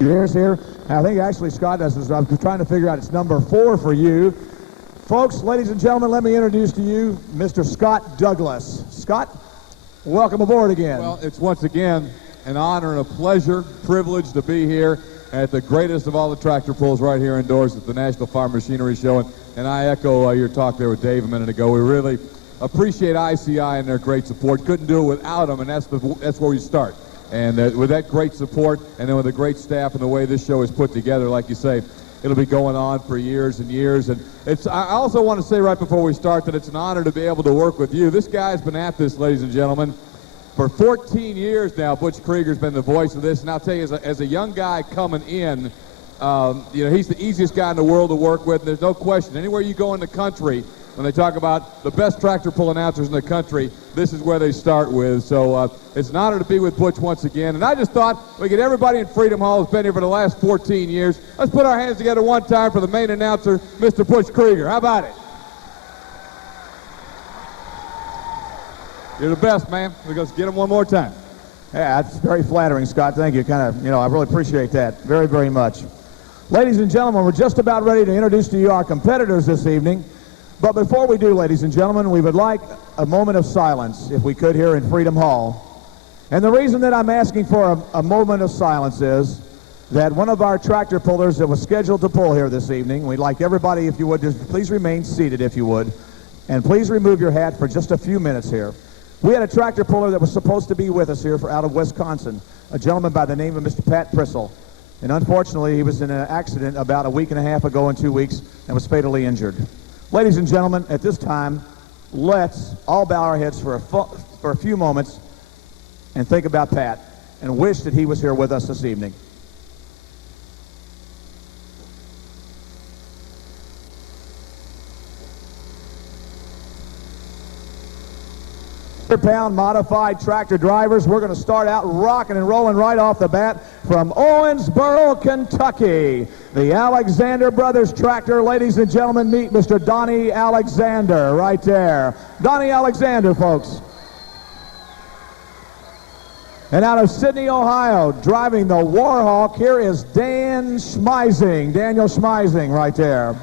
Years here. I think actually Scott does this. I'm trying to figure out it's number 4 for you. Folks, ladies and gentlemen, let me introduce to you Mr. Scott Douglas. Scott, welcome aboard again. Well, it's once again an honor and a pleasure, privilege to be here at the greatest of all the tractor pulls right here indoors at the National Farm Machinery Show. And I echo your talk there with Dave a minute ago. We really appreciate ICI and their great support. Couldn't do it without them, and that's where we start. And with that great support, and then with the great staff and the way this show is put together, like you say, it'll be going on for years and years. And I also want to say right before we start that it's an honor to be able to work with you. This guy's been at this, ladies and gentlemen, for 14 years now. Butch Krieger's been the voice of this, and I'll tell you, as a young guy coming in, you know, he's the easiest guy in the world to work with. And there's no question. Anywhere you go in the country, when they talk about the best tractor pull announcers in the country, this is where they start with. So it's an honor to be with Butch once again. And I just thought we get everybody in Freedom Hall who's been here for the last 14 years. Let's put our hands together one time for the main announcer, Mr. Butch Krieger. How about it? You're the best, man. We're going to get him one more time. Yeah, that's very flattering, Scott. Thank you. I really appreciate that very, very much. Ladies and gentlemen, we're just about ready to introduce to you our competitors this evening. But before we do, ladies and gentlemen, we would like a moment of silence, if we could, here in Freedom Hall. And the reason that I'm asking for a moment of silence is that one of our tractor pullers that was scheduled to pull here this evening, we'd like everybody, if you would, just please remain seated, if you would, and please remove your hat for just a few minutes here. We had a tractor puller that was supposed to be with us here out of Wisconsin, a gentleman by the name of Mr. Pat Prissel. And unfortunately, he was in an accident about a week and a half ago in 2 weeks and was fatally injured. Ladies and gentlemen, at this time, let's all bow our heads for a few moments and think about Pat and wish that he was here with us this evening. 100-pound modified tractor drivers. We're going to start out rocking and rolling right off the bat from Owensboro, Kentucky. The Alexander Brothers tractor. Ladies and gentlemen, meet Mr. Donnie Alexander right there. Donnie Alexander, folks. And out of Sydney, Ohio, driving the Warhawk, here is Dan Schmeising. Daniel Schmeising right there.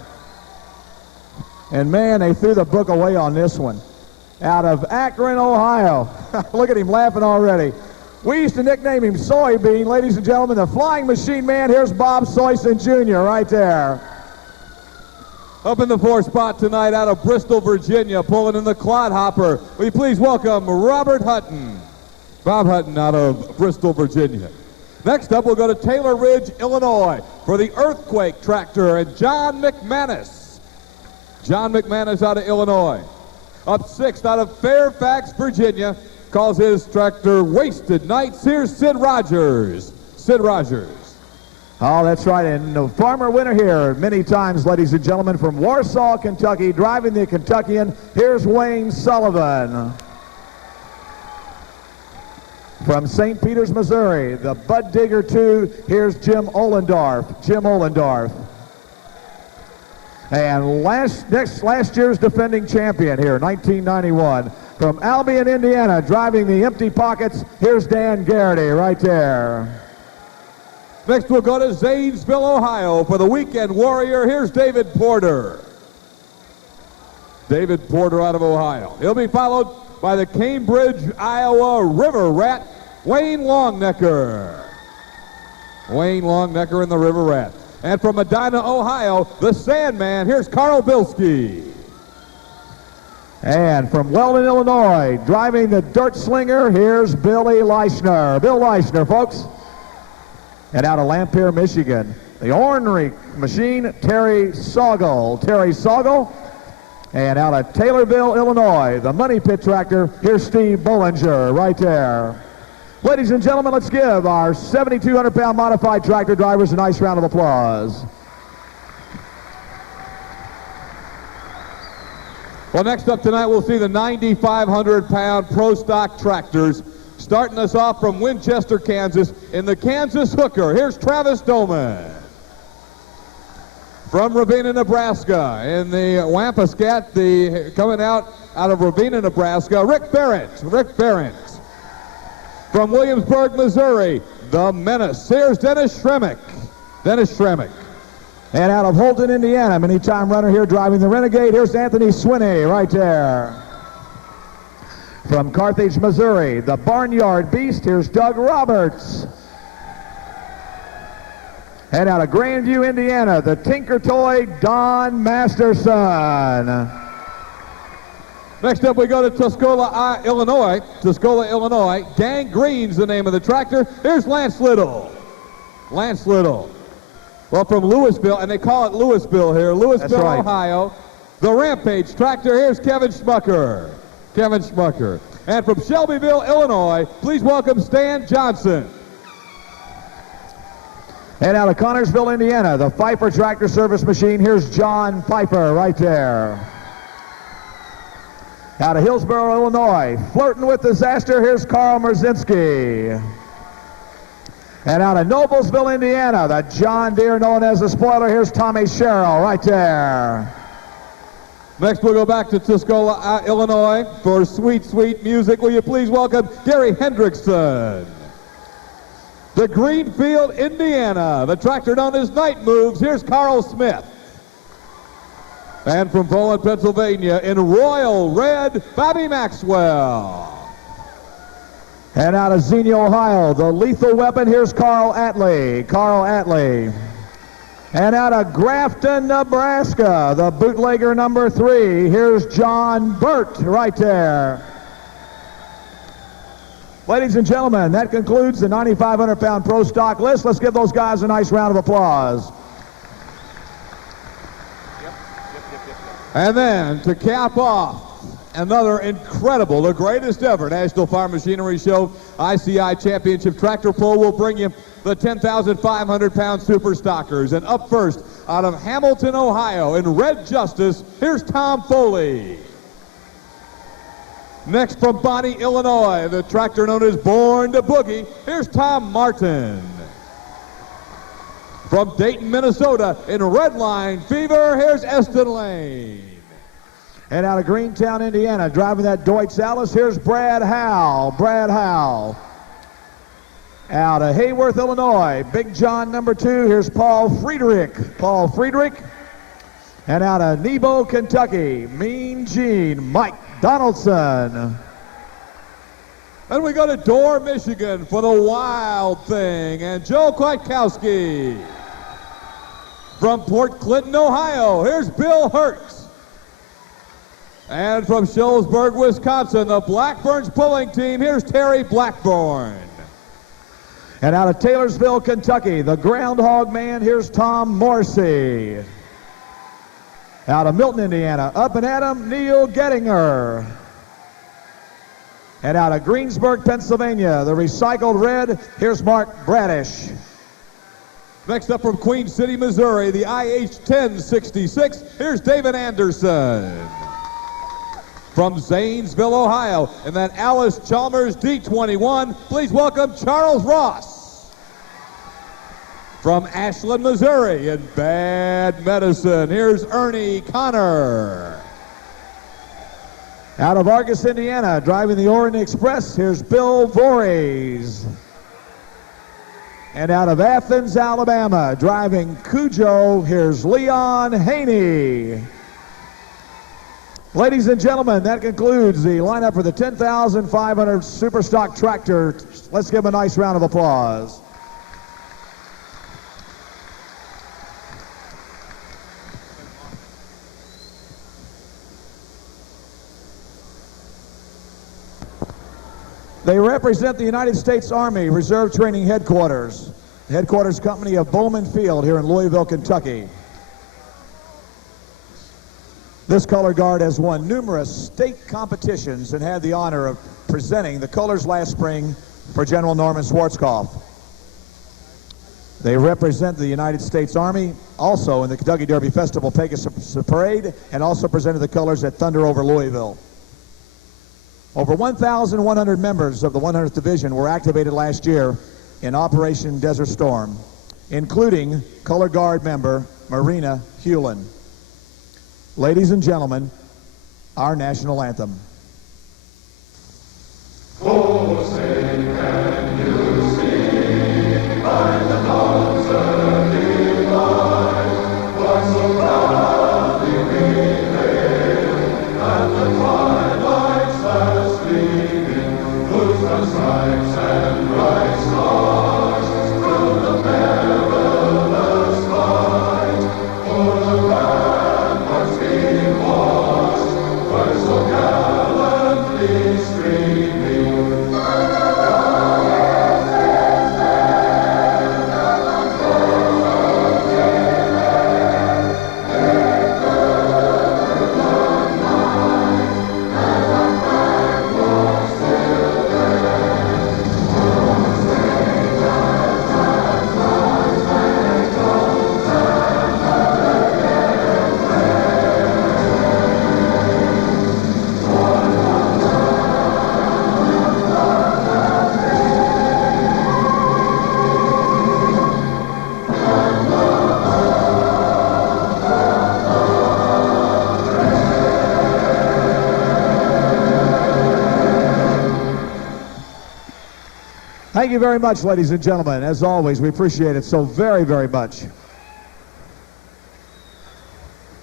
And man, they threw the book away on this one. Out of Akron, Ohio. Look at him laughing already. We used to nickname him Soybean, ladies and gentlemen, the Flying Machine Man. Here's Bob Soyson Jr. right there. Up in the 4th spot tonight out of Bristol, Virginia, pulling in the Clodhopper. Will you please welcome Robert Hutton. Bob Hutton out of Bristol, Virginia. Next up, we'll go to Taylor Ridge, Illinois for the Earthquake tractor and John McManus. John McManus out of Illinois. Up 6th out of Fairfax, Virginia, calls his tractor Wasted Nights. Here's Sid Rogers. Sid Rogers. Oh, that's right, and the farmer winner here many times, ladies and gentlemen, from Warsaw, Kentucky, driving the Kentuckian. Here's Wayne Sullivan. From St. Peters, Missouri, the Bud Digger 2, here's Jim Ollendorf. Jim Ollendorf. And last year's defending champion here, 1991, from Albion, Indiana, driving the Empty Pockets, here's Dan Garrity right there. Next we'll go to Zanesville, Ohio for the Weekend Warrior. Here's David Porter. David Porter out of Ohio. He'll be followed by the Cambridge, Iowa River Rat, Wayne Longnecker. Wayne Longnecker in the River Rat. And from Medina, Ohio, the Sandman, here's Carl Bilski. And from Weldon, Illinois, driving the Dirt Slinger, here's Billy Leishner. Bill Leishner, folks. And out of Lampere, Michigan, the Ornery Machine, Terry Soggle. Terry Soggle. And out of Taylorville, Illinois, the Money Pit tractor, here's Steve Bollinger right there. Ladies and gentlemen, let's give our 7,200-pound modified tractor drivers a nice round of applause. Well, next up tonight, we'll see the 9,500-pound Pro Stock tractors. Starting us off from Winchester, Kansas, in the Kansas Hooker. Here's Travis Doman. From Ravenna, Nebraska, in the Wampuscat, coming out of Ravenna, Nebraska, Rick Barrett. Rick Barrett. From Williamsburg, Missouri, the Menace. Here's Dennis Shremick. Dennis Shremick. And out of Holton, Indiana, many-time runner here driving the Renegade, here's Anthony Swinney right there. From Carthage, Missouri, the Barnyard Beast, here's Doug Roberts. And out of Grandview, Indiana, the Tinker Toy, Don Masterson. Next up, we go to Tuscola, Illinois. Tuscola, Illinois. Gang Green's the name of the tractor. Here's Lance Little. Lance Little. Well, from Louisville, and they call it Louisville here. Louisville, right. Ohio. The Rampage tractor. Here's Kevin Schmucker. Kevin Schmucker. And from Shelbyville, Illinois, please welcome Stan Johnson. And out of Connorsville, Indiana, the Pfeiffer Tractor Service Machine. Here's John Pfeiffer right there. Out of Hillsborough, Illinois, flirting with disaster, here's Carl Merzinski. And out of Noblesville, Indiana, the John Deere known as the Spoiler, here's Tommy Sherrill right there. Next, we'll go back to Tuscola, Illinois for sweet, sweet music. Will you please welcome Gary Hendrickson. The Greenfield, Indiana, the tractor known as Night Moves. Here's Carl Smith. And from Poland, Pennsylvania, in Royal Red, Bobby Maxwell. And out of Xenia, Ohio, the Lethal Weapon, here's Carl Atley. Carl Atley. And out of Grafton, Nebraska, the bootlegger number 3, here's John Burt right there. Ladies and gentlemen, that concludes the 9,500-pound pro stock list. Let's give those guys a nice round of applause. And then to cap off another incredible, the greatest ever National Farm Machinery Show ICI Championship Tractor Pull will bring you the 10,500-pound Super Stockers. And up first, out of Hamilton, Ohio, in Red Justice, here's Tom Foley. Next from Bonnie, Illinois, the tractor known as Born to Boogie, here's Tom Martin. From Dayton, Minnesota, in Redline Fever, here's Eston Lane. And out of Greentown, Indiana, driving that Deutz Alice, here's Brad Howell. Brad Howell. Out of Hayworth, Illinois, Big John number 2, here's Paul Friedrich. Paul Friedrich. And out of Nebo, Kentucky, Mean Gene, Mike Donaldson. And we go to Dorr, Michigan for the Wild Thing and Joe Kwiatkowski. From Port Clinton, Ohio, here's Bill Hurt. And from Shullsburg, Wisconsin, the Blackburns pulling team, here's Terry Blackburn. And out of Taylorsville, Kentucky, the Groundhog Man, here's Tom Morrissey. Out of Milton, Indiana, up and at 'em, Neil Gettinger. And out of Greensburg, Pennsylvania, the Recycled Red, here's Mark Bradish. Next up from Queen City, Missouri, the IH-1066, here's David Anderson. From Zanesville, Ohio, in that Alice Chalmers D21, please welcome Charles Ross. From Ashland, Missouri, in Bad Medicine, here's Ernie Connor. Out of Argus, Indiana, driving the Orient Express, here's Bill Voorhees. And out of Athens, Alabama, driving Cujo, here's Leon Haney. Ladies and gentlemen, that concludes the lineup for the 10,500 Super Stock Tractor. Let's give them a nice round of applause. They represent the United States Army Reserve Training Headquarters, the headquarters company of Bowman Field here in Louisville, Kentucky. This color guard has won numerous state competitions and had the honor of presenting the colors last spring for General Norman Schwarzkopf. They represent the United States Army also in the Kentucky Derby Festival Pegasus Parade, and also presented the colors at Thunder over Louisville. Over 1,100 members of the 100th Division were activated last year in Operation Desert Storm, including color guard member Marina Hewlin. Ladies and gentlemen, our national anthem. Oh, say can you see Thank you very much, ladies and gentlemen. As always, we appreciate it so very, very much.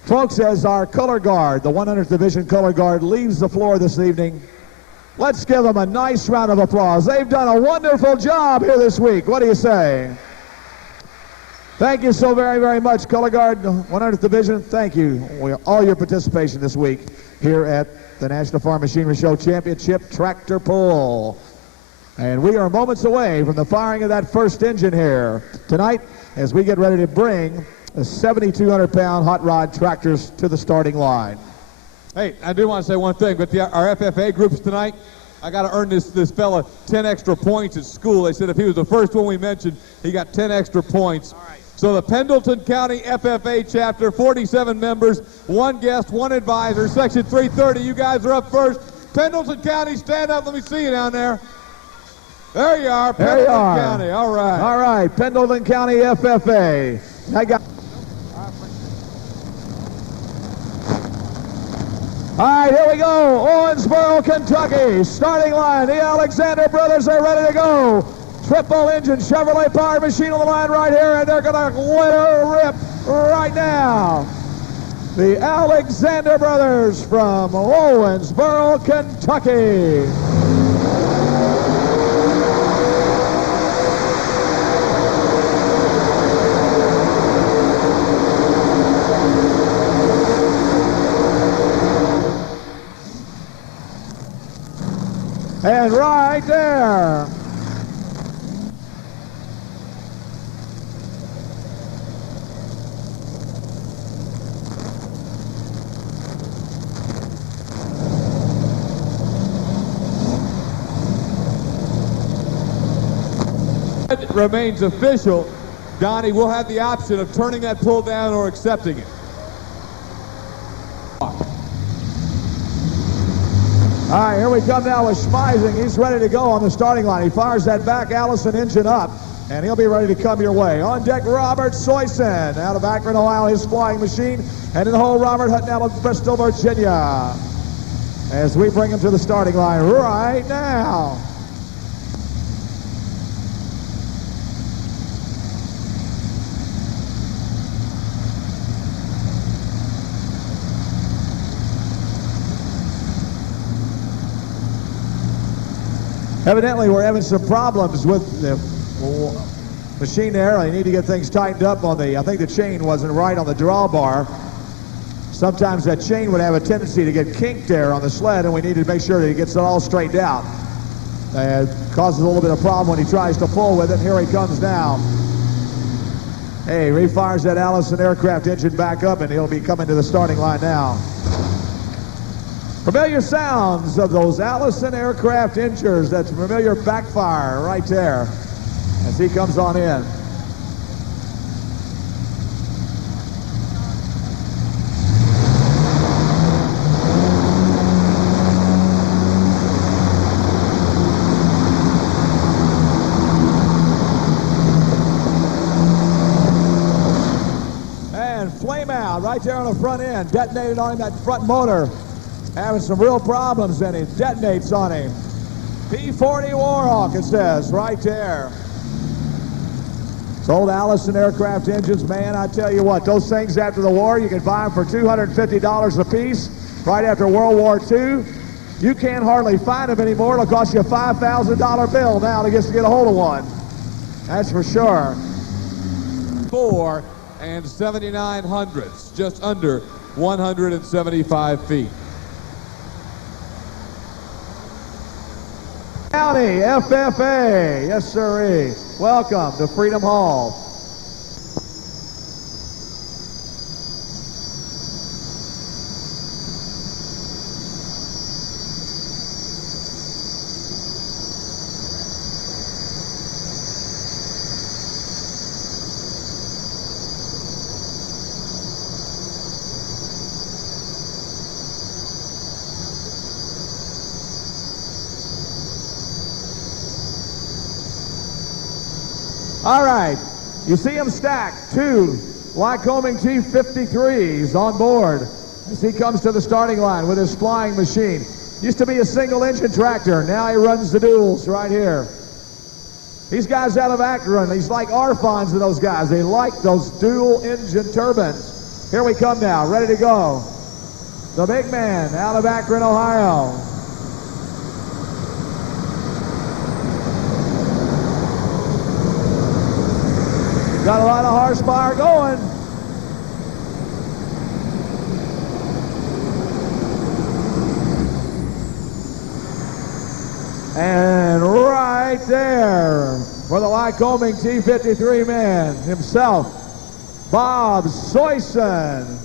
Folks, as our color guard, the 100th Division color guard, leaves the floor this evening, let's give them a nice round of applause. They've done a wonderful job here this week. What do you say? Thank you so very, very much, color guard, 100th Division. Thank you for all your participation this week here at the National Farm Machinery Show Championship Tractor Pull. And we are moments away from the firing of that first engine here tonight as we get ready to bring the 7,200-pound hot rod tractors to the starting line. Hey, I do want to say one thing, but our FFA groups tonight, I got to earn this fella 10 extra points at school. They said if he was the first one we mentioned, he got 10 extra points. All right. So the Pendleton County FFA chapter, 47 members, 1 guest, 1 advisor, section 330. You guys are up first. Pendleton County, stand up. Let me see you down there. There you are, Pendleton County. All right. All right, Pendleton County FFA. All right, here we go. Owensboro, Kentucky. Starting line. The Alexander brothers are ready to go. Triple engine Chevrolet power machine on the line right here, and they're going to let her rip right now. The Alexander brothers from Owensboro, Kentucky. And right there, it remains official. Donnie will have the option of turning that pull down or accepting it. all right, here we come now with Schmeising. He's ready to go on the starting line. He fires that back Allison engine up, and he'll be ready to come your way. On deck, Robert Soyson out of Akron, Ohio, his flying machine. And in the hole, Robert Hutton out of Bristol, Virginia. As we bring him to the starting line right now. Evidently, we're having some problems with the machine there. I need to get things tightened up on the, I think the chain wasn't right on the drawbar. Sometimes that chain would have a tendency to get kinked there on the sled, and we need to make sure that he gets it all straightened out. It causes a little bit of problem when he tries to pull with it. Here he comes now. Hey, refires that Allison aircraft engine back up, and he'll be coming to the starting line now. Familiar sounds of those Allison aircraft engines. That's familiar backfire right there as he comes on in. And flame out right there on the front end. Detonated on him, that front motor. Having some real problems, and it detonates on him. P-40 Warhawk, it says, right there. It's old Allison aircraft engines, man, I tell you what, those things after the war, you can buy them for $250 a piece right after World War II. You can't hardly find them anymore. It'll cost you a $5,000 bill now to get a hold of one. That's for sure. 4 7/79, just under 175 feet. County FFA, yes sirree. Welcome to Freedom Hall. All right, you see him stacked, 2 Lycoming T53s on board as he comes to the starting line with his flying machine. Used to be a single engine tractor, now he runs the duals right here. These guys out of Akron, he's like Arfons to those guys. They like those dual engine turbines. Here we come now, ready to go. The big man out of Akron, Ohio. Got a lot of horsepower going. And right there for the Lycoming T53 man himself, Bob Soyson.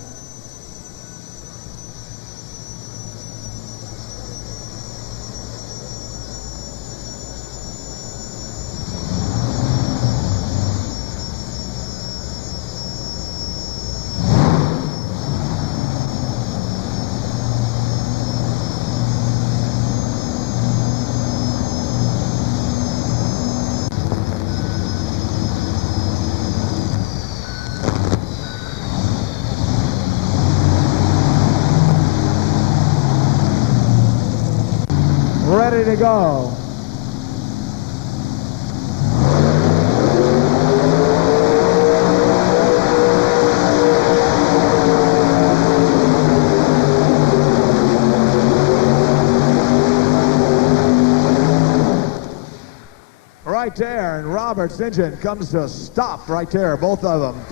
Ready to go. Right there, and Robert's engine comes to a stop right there, both of them.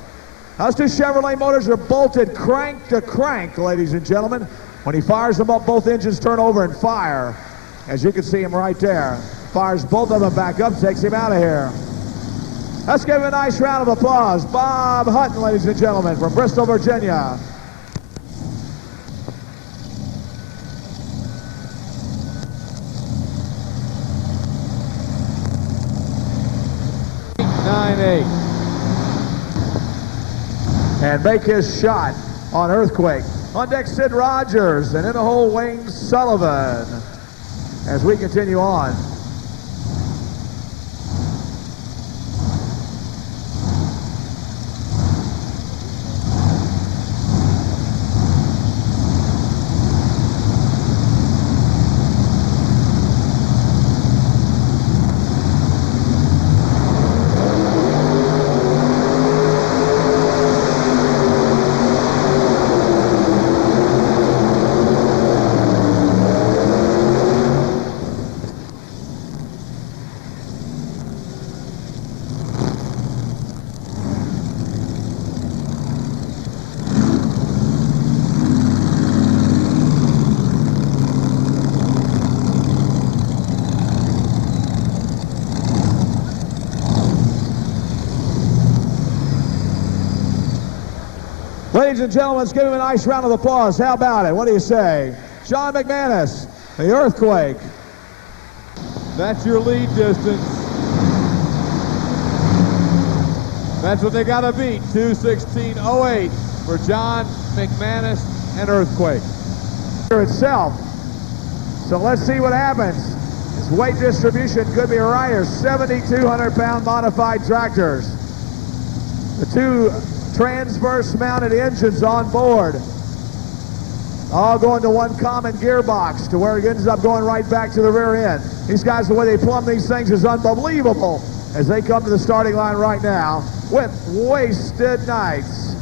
Those 2 Chevrolet motors are bolted crank to crank, ladies and gentlemen. When he fires them up, both engines turn over and fire. As you can see him right there. Fires both of them back up, takes him out of here. Let's give him a nice round of applause. Bob Hutton, ladies and gentlemen, from Bristol, Virginia. And make his shot on Earthquake. On deck, Sid Rogers, and in the hole, Wayne Sullivan. As we continue on. Ladies and gentlemen, let's give him a nice round of applause. How about it? What do you say? John McManus, the Earthquake. That's your lead distance. That's what they got to beat. 2:16.08 for John McManus and Earthquake. Itself. So let's see what happens. His weight distribution could be right here. 7,200-pound modified tractors. The 2 transverse mounted engines on board. All going to one common gearbox to where it ends up going right back to the rear end. These guys, the way they plumb these things is unbelievable as they come to the starting line right now with Wasted Nights.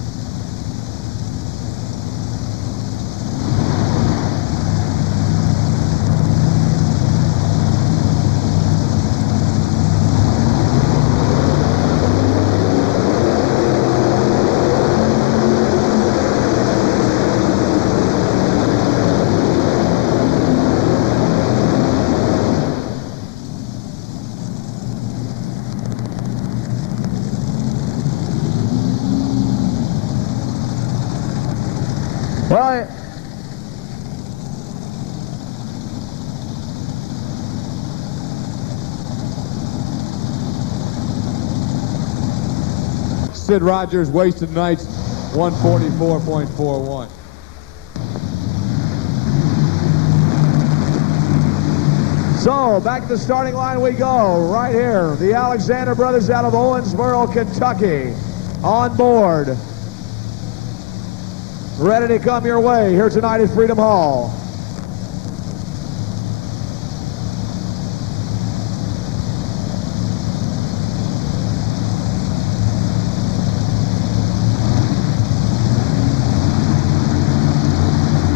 Sid Rogers, Wasted Nights, 144.41. So, back to the starting line we go, right here. The Alexander brothers out of Owensboro, Kentucky, on board. Ready to come your way here tonight at Freedom Hall.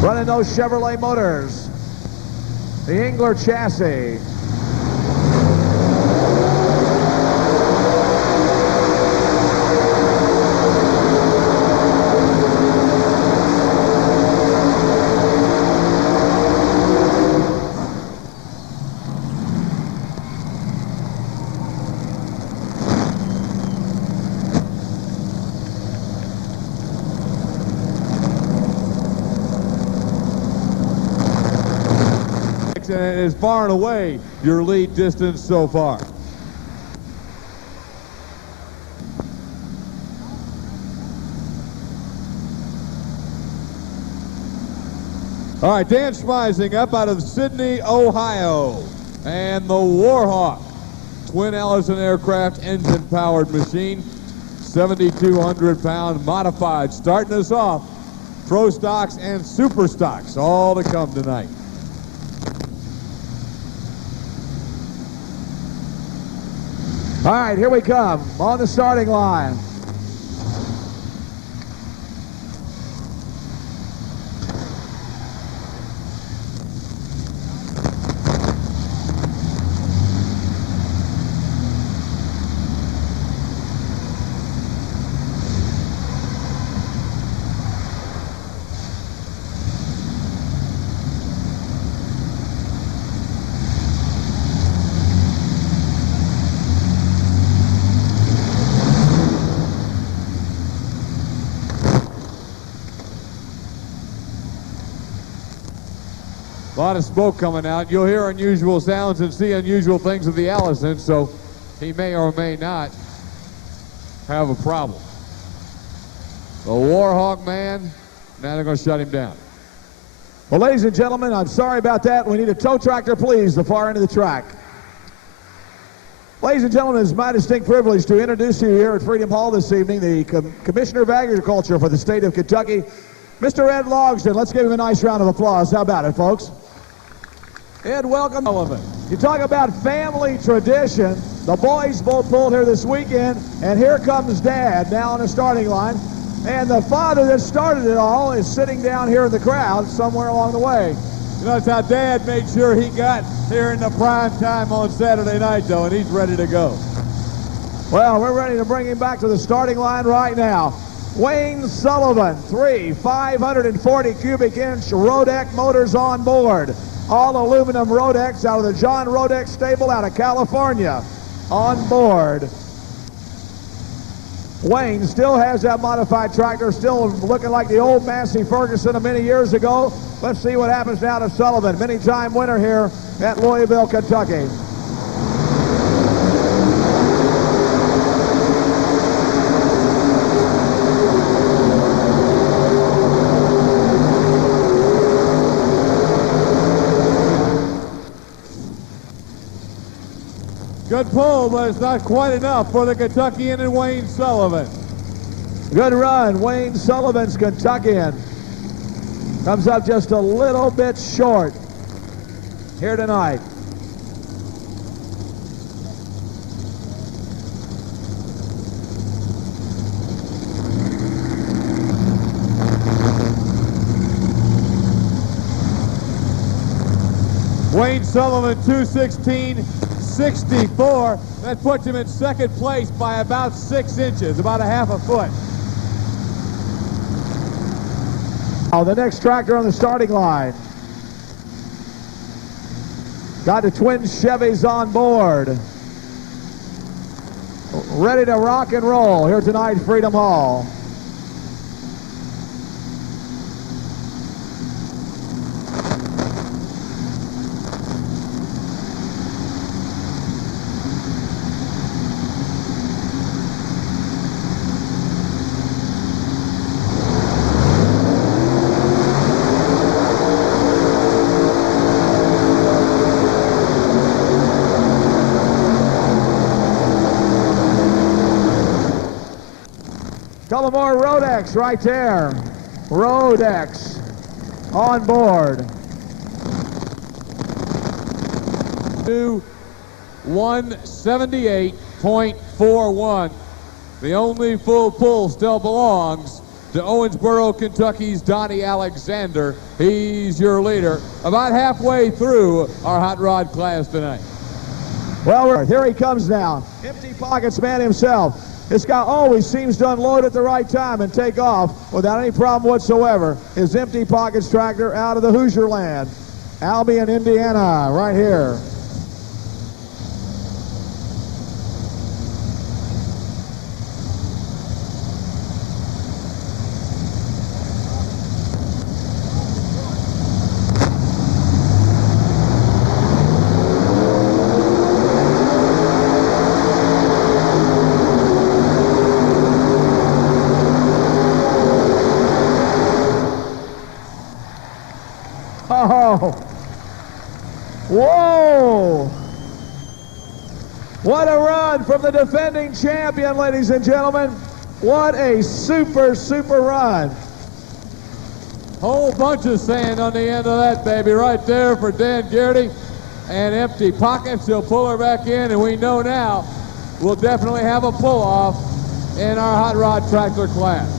Running those Chevrolet motors. The Engler chassis. And it is far and away your lead distance so far. All right, Dan Schmeising up out of Sydney, Ohio. And the Warhawk, twin Allison aircraft engine-powered machine, 7,200-pound modified. Starting us off, Pro Stocks and Super Stocks, all to come tonight. All right, here we come on the starting line. A lot of smoke coming out. You'll hear unusual sounds and see unusual things with the Allison, so he may or may not have a problem. The Warhawk man, now they're going to shut him down. Well, ladies and gentlemen, I'm sorry about that. We need a tow tractor, please, the far end of the track. Ladies and gentlemen, it's my distinct privilege to introduce you here at Freedom Hall this evening, the Commissioner of Agriculture for the state of Kentucky, Mr. Ed Logsdon. Let's give him a nice round of applause. How about it, folks? Ed, welcome. You talk about family tradition. The boys both pulled here this weekend, and here comes Dad now on the starting line. And the father that started it all is sitting down here in the crowd somewhere along the way. You know, it's how Dad made sure he got here in the prime time on Saturday night, though, and he's ready to go. Well, we're ready to bring him back to the starting line right now. Wayne Sullivan, 3 540 cubic inch Rodeck motors on board. All aluminum Rodecks out of the John Rodeck stable out of California on board. Wayne still has that modified tractor, still looking like the old Massey Ferguson of many years ago. Let's see what happens now to Sullivan, many-time winner here at Louisville, Kentucky. Good pull, but it's not quite enough for the Kentuckian and Wayne Sullivan. Good run, Wayne Sullivan's Kentuckian. Comes up just a little bit short here tonight. Wayne Sullivan, 2:16.64. That puts him in second place by about 6 inches, about a half a foot. Now the next tractor on the starting line. Got the twin Chevys on board. Ready to rock and roll here tonight at Freedom Hall. Couple more Rodex right there. Rodex on board. 178.41. The only full pull still belongs to Owensboro, Kentucky's Donnie Alexander. He's your leader. About halfway through our hot rod class tonight. Well, here he comes now. Empty pockets man himself. This guy always seems to unload at the right time and take off without any problem whatsoever. His empty pockets tractor out of the Hoosier land. Albion, Indiana, right here. Oh, whoa! What a run from the defending champion, ladies and gentlemen. What a super, super run. Whole bunch of sand on the end of that baby right there for Dan Garrity. And empty pockets, he'll pull her back in, and we know now we'll definitely have a pull-off in our hot rod tractor class.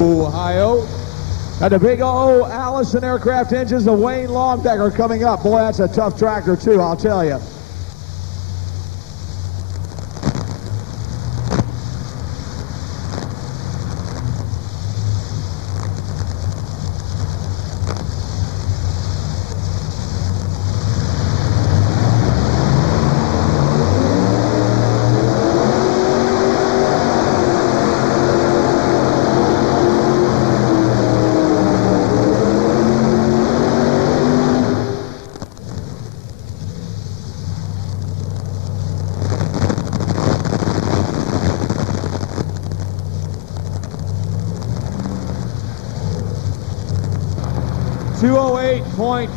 Ohio. Now the big O Allison aircraft engines of Wayne Longdecker coming up. Boy, that's a tough tractor too, I'll tell you.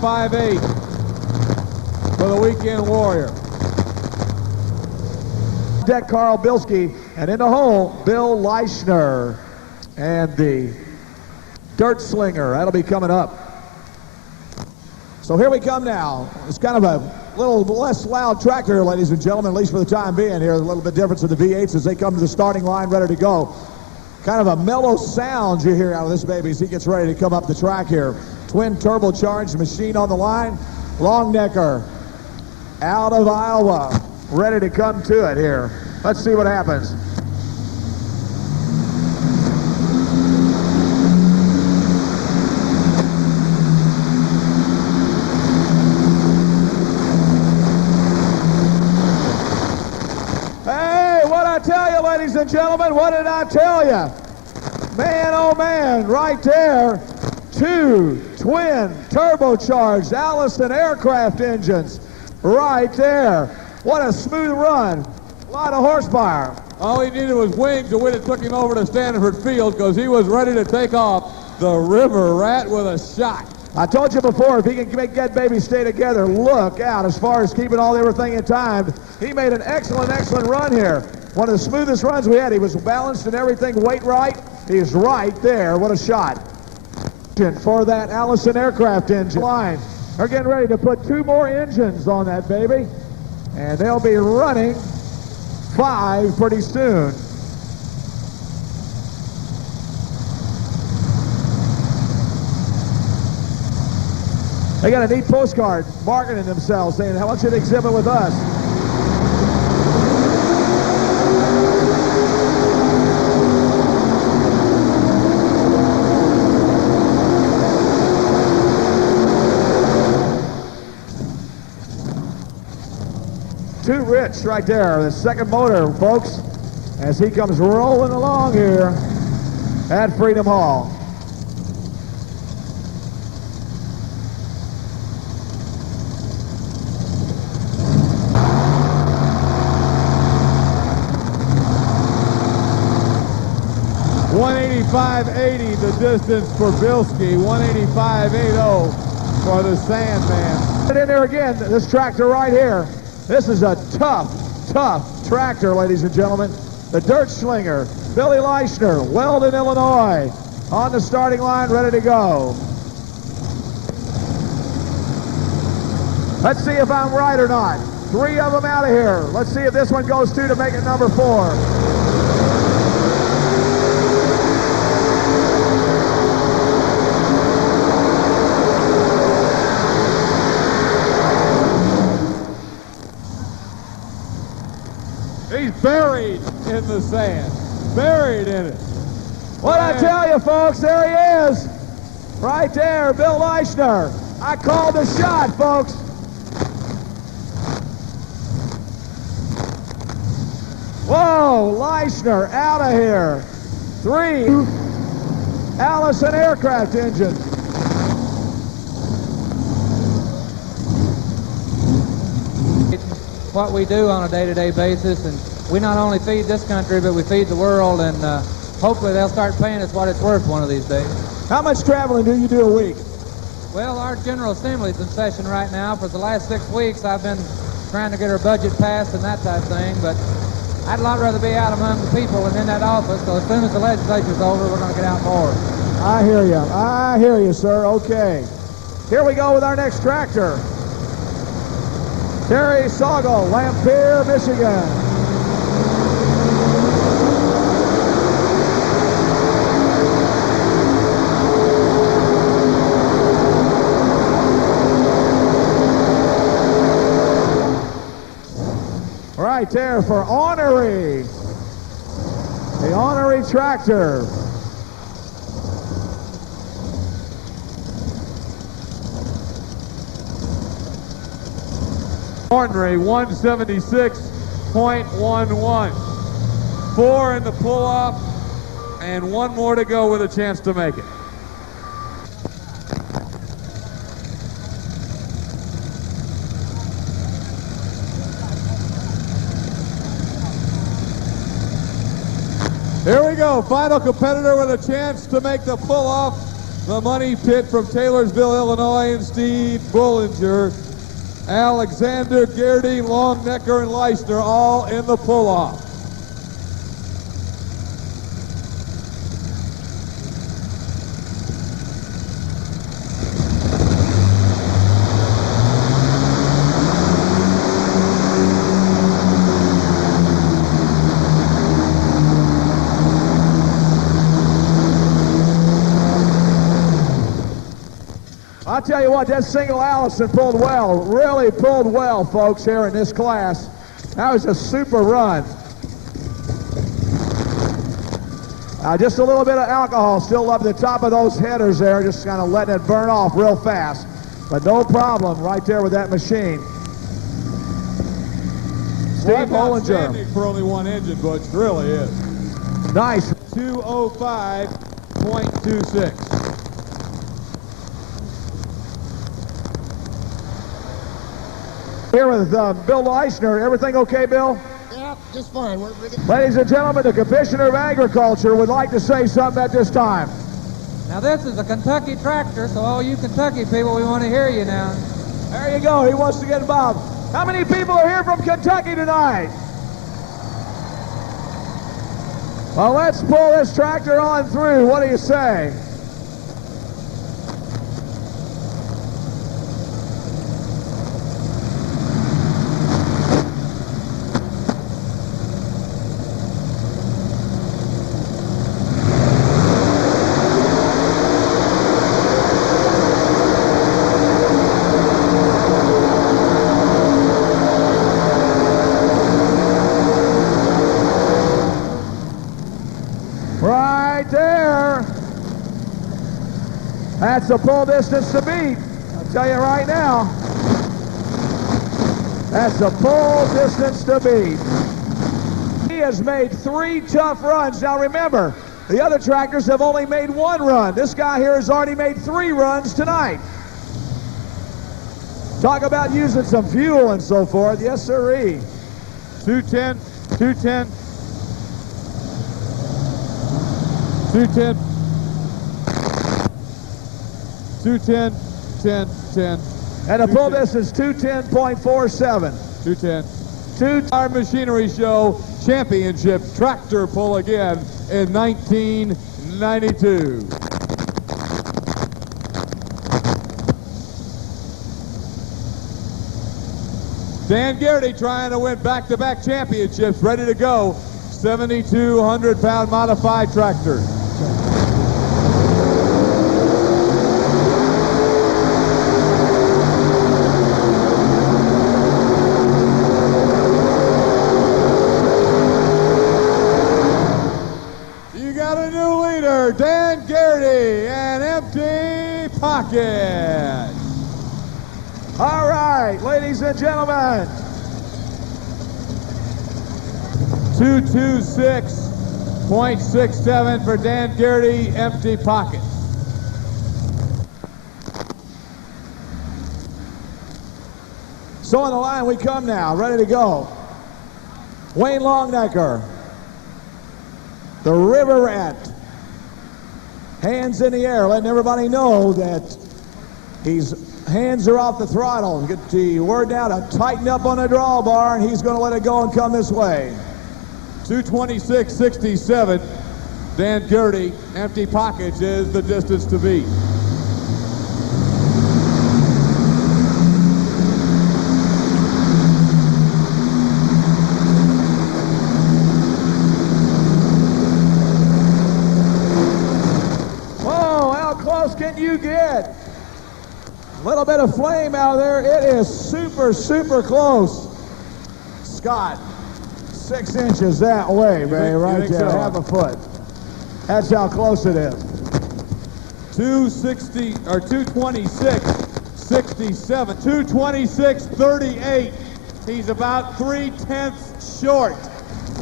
.58 for the Weekend Warrior. Deck Carl Bilski, and in the hole, Bill Leischner. And the Dirt Slinger, that'll be coming up. So here we come now. It's kind of a little less loud tractor here, ladies and gentlemen, at least for the time being here. A little bit difference of the V8s as they come to the starting line ready to go. Kind of a mellow sound you hear out of this baby as he gets ready to come up the track here. Twin turbocharged machine on the line. Longdecker out of Iowa, ready to come to it here. Let's see what happens. Hey, what I tell you, ladies and gentlemen, what did I tell you? Man, oh man, right there. Two twin turbocharged Allison aircraft engines right there. What a smooth run. A lot of horsepower. All he needed was wings, and when it took him over to Stanford Field because he was ready to take off the River Rat with a shot. I told you before, if he can make that baby stay together, look out as far as keeping everything in time. He made an excellent, excellent run here. One of the smoothest runs we had. He was balanced and everything, weight right. He's right there. What a shot. For that Allison aircraft engine line. They're getting ready to put two more engines on that baby, and they'll be running 5 pretty soon. They got a neat postcard marketing themselves saying, I want you to exhibit with us. Too rich right there, the second motor, folks, as he comes rolling along here at Freedom Hall. .185.80 the distance for Bilski, 185.80 for the Sandman. And in there again, this tractor right here. This is a tough, tough tractor, ladies and gentlemen. The Dirt Slinger, Billy Leishner, Weldon, Illinois, on the starting line, ready to go. Let's see if I'm right or not. 3 of them out of here. Let's see if this one goes through to make it number 4. He's buried in the sand. Buried in it. What I tell you, folks, there he is. Right there, Bill Leishner. I called the shot, folks. Whoa, Leishner out of here. 3 Allison aircraft engines. What we do on a day-to-day basis, and we not only feed this country, but we feed the world, and hopefully they'll start paying us what it's worth one of these days. How much traveling do you do a week? Well, our General Assembly's in session right now. For the last 6 weeks, I've been trying to get our budget passed and that type of thing, but I'd a lot rather be out among the people and in that office, so as soon as the legislature's over, we're going to get out more. I hear you. I hear you, sir. Okay. Here we go with our next tractor. Terry Soggle, Lampere, Michigan. Right there for Ornery. The Ornery tractor. Ornery 176.11. 4 in the pull-off and 1 more to go with a chance to make it. Here we go, final competitor with a chance to make the pull-off. The money pit from Taylorsville, Illinois, and Steve Bullinger. Alexander, Gerding, Longnecker, and Leishner all in the pull-off. I'll tell you what, that single Allison pulled well, really pulled well, folks, here in this class. That was a super run. Just a little bit of alcohol still up at the top of those headers there, just kind of letting it burn off real fast. But no problem right there with that machine. Steve Bollinger. For only 1 engine, Butch, really is. Nice. 205.26. Here with Bill Leishner. Everything okay, Bill? Yeah, just fine. Ladies and gentlemen, the Commissioner of Agriculture would like to say something at this time. Now, this is a Kentucky tractor, so all you Kentucky people, we want to hear you now. There you go. He wants to get involved. How many people are here from Kentucky tonight? Well, let's pull this tractor on through. What do you say? That's the pull distance to beat. I'll tell you right now. That's the pull distance to beat. He has made 3 tough runs. Now remember, the other tractors have only made 1 run. This guy here has already made 3 runs tonight. Talk about using some fuel and so forth. Yes, sirree. 210, 210, 210. 210, 10, 10. And the pull distance 210.47. 210. Our machinery show championship tractor pull again in 1992. Dan Garrity trying to win back-to-back championships, ready to go. 7,200-pound modified tractor. You got a new leader, Dan Garrity, and empty pocket. All right, ladies and gentlemen. 226.67 for Dan Garrity, empty pocket. So on the line we come now, ready to go. Wayne Longnecker, the River Rat. Hands in the air, letting everybody know that his hands are off the throttle. Get the word now to tighten up on the drawbar, and he's going to let it go and come this way. 226.67. Dan Garrity, empty pockets is the distance to beat. Whoa, how close can you get? A little bit of flame out there. It is super, super close. Scott, 6 inches that way, baby, right there, so? half a foot. That's how close it is. 260 or 226.67, 226.38. He's about 3/10 short.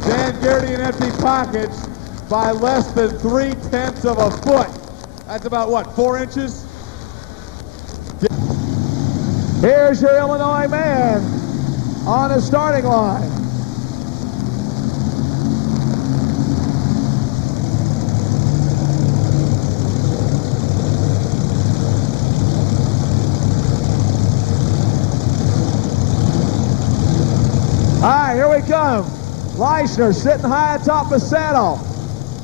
Dan Garrity in empty pockets by less than 3/10 of a foot. That's about what, 4 inches? Here's your Illinois man on the starting line. All right, here we come. Leishner sitting high atop the saddle.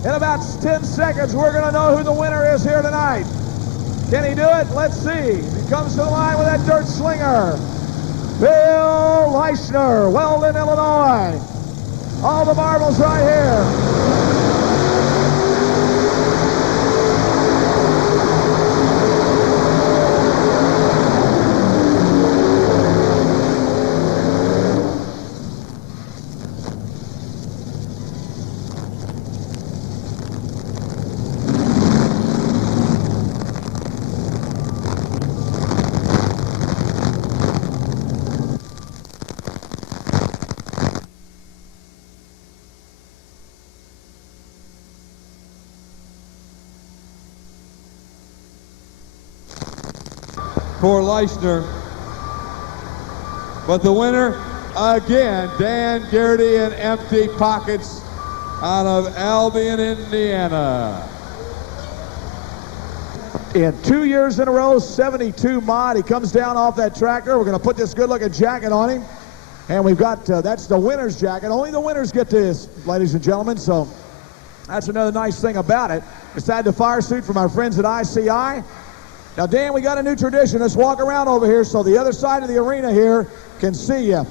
In about 10 seconds, we're going to know who the winner is here tonight. Can he do it? Let's see. He comes to the line with that dirt slinger. Bill Leishner, Weldon, Illinois. All the marbles right here. For Leishner. But the winner, again, Dan Garrity in empty pockets out of Albion, Indiana. In 2 years in a row, 72 mod. He comes down off that tractor. We're going to put this good-looking jacket on him. And we've got, that's the winner's jacket. Only the winners get this, ladies and gentlemen. So that's another nice thing about it. Beside the fire suit from our friends at ICI. Now, Dan, we got a new tradition. Let's walk around over here so the other side of the arena here can see you.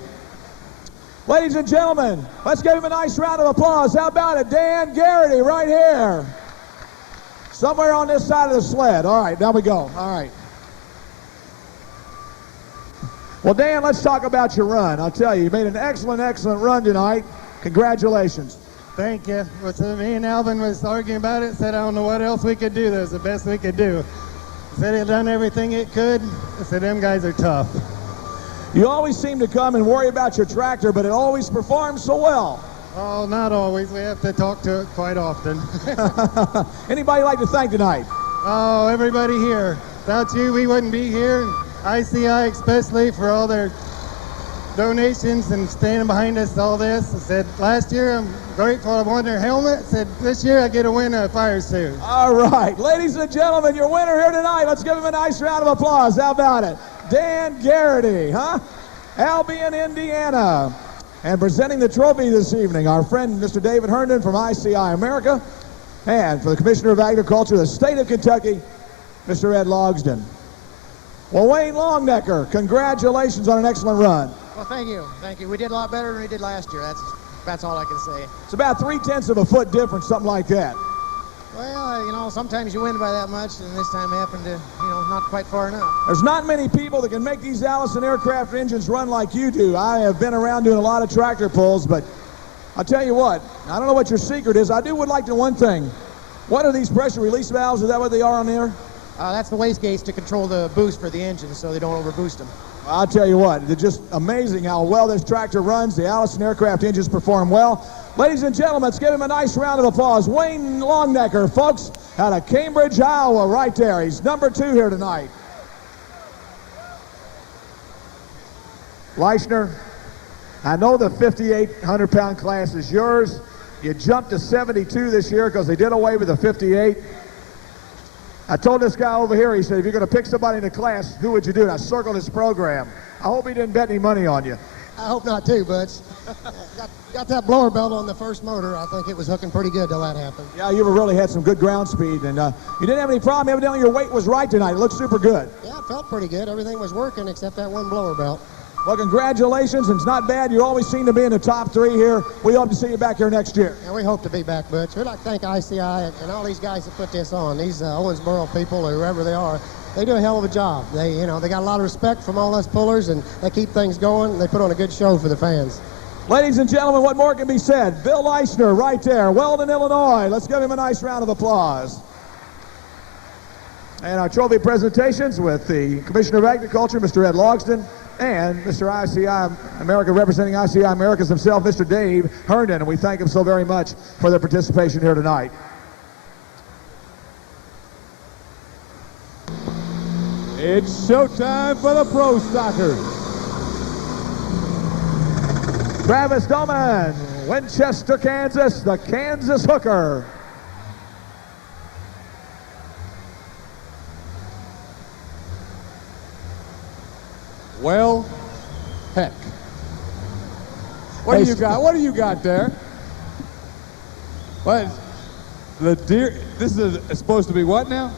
Ladies and gentlemen, let's give him a nice round of applause. How about it? Dan Garrity right here. Somewhere on this side of the sled. All right, now we go. All right. Well, Dan, let's talk about your run. I'll tell you, you made an excellent, excellent run tonight. Congratulations. Thank you. Well, so me and Alvin was arguing about it, said I don't know what else we could do. That was the best we could do. Said it done everything it could. I said, them guys are tough. You always seem to come and worry about your tractor, but it always performs so well. Oh, not always. We have to talk to it quite often. Anybody like to thank tonight? Oh, everybody here. Without you, we wouldn't be here. ICI especially for all their donations and standing behind us all this. I said, last year I'm grateful I won their helmet. I said, this year I get to win a fire suit. All right, ladies and gentlemen, your winner here tonight. Let's give him a nice round of applause. How about it? Dan Garrity, huh? Albion, Indiana. And presenting the trophy this evening, our friend Mr. David Herndon from ICI America, and for the Commissioner of Agriculture of the state of Kentucky, Mr. Ed Logsdon. Well, Wayne Longnecker, congratulations on an excellent run. Well, thank you. Thank you. We did a lot better than we did last year. That's all I can say. It's about 3/10 of a foot difference, something like that. Well, you know, sometimes you win by that much, and this time happened to, you know, not quite far enough. There's not many people that can make these Allison aircraft engines run like you do. I have been around doing a lot of tractor pulls, but I'll tell you what, I don't know what your secret is. I would like to know one thing. What are these pressure release valves? Is that what they are on there? That's the waste gates to control the boost for the engine so they don't overboost them. I'll tell you what, it's just amazing how well this tractor runs. The Allison aircraft engines perform well. Ladies and gentlemen, let's give him a nice round of applause. Wayne Longnecker, folks, out of Cambridge, Iowa, right there. He's number 2 here tonight. Leishner, I know the 5,800-pound class is yours. You jumped to 72 this year because they did away with the 58. I told this guy over here, he said, if you're going to pick somebody in the class, who would you do? And I circled his program. I hope he didn't bet any money on you. I hope not too, Butch. got that blower belt on the first motor. I think it was hooking pretty good till that happened. Yeah, you really had some good ground speed, and you didn't have any problem. Evidently, your weight was right tonight. It looked super good. Yeah, it felt pretty good. Everything was working except that one blower belt. Well, congratulations. It's not bad. You always seem to be in the top 3 here. We hope to see you back here next year. And we hope to be back, Butch. We'd like to thank ICI and all these guys that put this on. These Owensboro people or whoever they are, they do a hell of a job. They got a lot of respect from all us pullers, and they keep things going. And they put on a good show for the fans. Ladies and gentlemen, what more can be said? Bill Leishner right there, Weldon, Illinois. Let's give him a nice round of applause. And our trophy presentations with the Commissioner of Agriculture, Mr. Ed Logsdon, and Mr. ICI America, representing ICI Americas himself, Mr. Dave Herndon, and we thank him so very much for their participation here tonight. It's showtime for the Pro Stockers. Travis Doman, Winchester, Kansas, the Kansas Hooker. Well, heck. What do you got? What do you got there? What? The deer. This is supposed to be what now?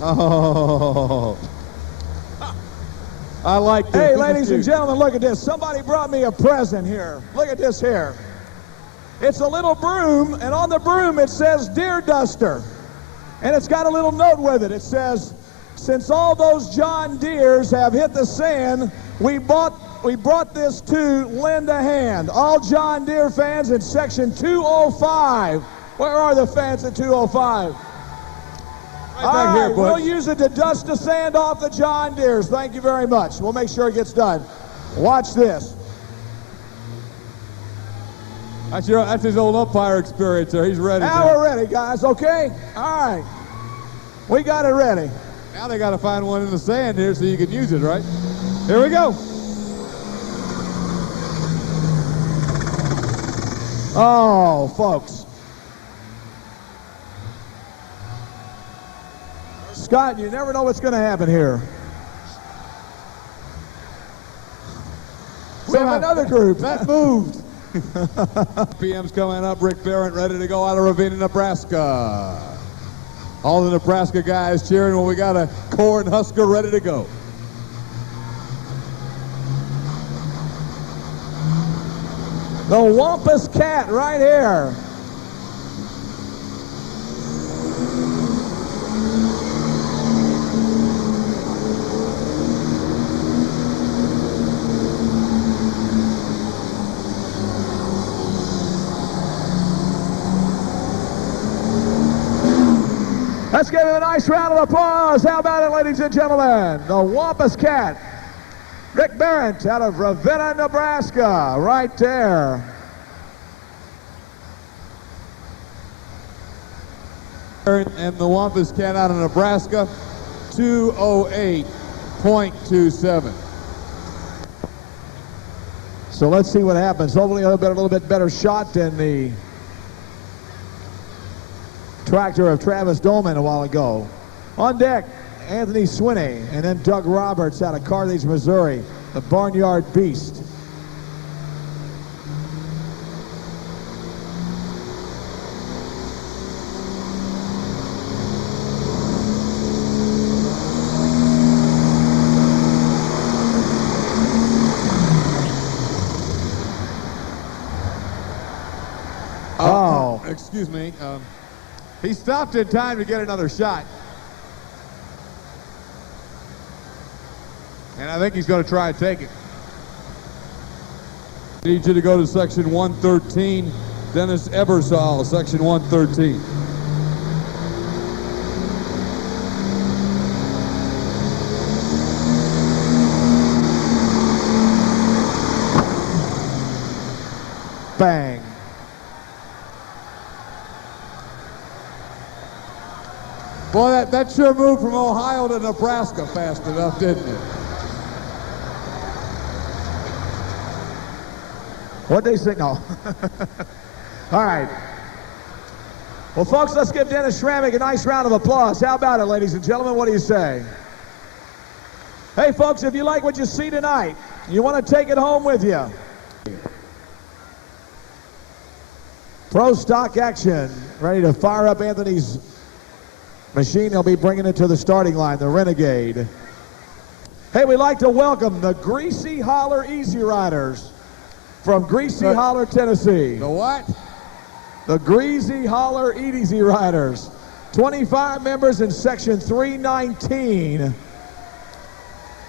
Oh. I like this. Hey, This is ladies and cute. gentlemen, look at this. Somebody brought me a present here. Look at this here. It's a little broom, and on the broom it says Deer Duster. And it's got a little note with it. It says, since all those John Deeres have hit the sand, we brought this to lend a hand. All John Deere fans in section 205. Where are the fans at 205? Right All back here, right, Butch. we'll use it to dust the sand off the John Deeres. Thank you very much. We'll make sure it gets done. Watch this. That's his old umpire experience there. He's ready. Now we're ready, guys, okay? All right. We got it ready. Now they got to find one in the sand here so you can use it, right? Here we go. Oh, folks. Scott, you never know what's going to happen here. We have another group. That moved. PM's coming up. Rick Barrett ready to go out of Ravenna, Nebraska. All the Nebraska guys cheering when we got a Corn Husker ready to go. The Wampus Cat right here. Let's give him a nice round of applause. How about it, ladies and gentlemen? The Wampus Cat. Rick Barrett out of Ravenna, Nebraska, right there. And the Wampus Cat out of Nebraska, 208.27. So let's see what happens. Hopefully a little bit better shot than the tractor of Travis Dolman a while ago. On deck, Anthony Swinney, and then Doug Roberts out of Carthage, Missouri. the Barnyard Beast. Excuse me. He stopped in time to get another shot. And I think he's going to try and take it. I need you to go to section 113. Dennis Ebersol, section 113. Bang. Boy, that sure moved from Ohio to Nebraska fast enough, didn't it? What'd they signal? All right. Well, folks, let's give Dennis Schrammick a nice round of applause. How about it, ladies and gentlemen? What do you say? Hey, folks, if you like what you see tonight, you want to take it home with you. Pro stock action, ready to fire up Anthony's machine. He'll be bringing it to the starting line, the Renegade. Hey, we'd like to welcome the Greasy Holler Easy Riders from Greasy Holler, Tennessee. The what? The Greasy Holler Easy Riders. 25 members in section 319.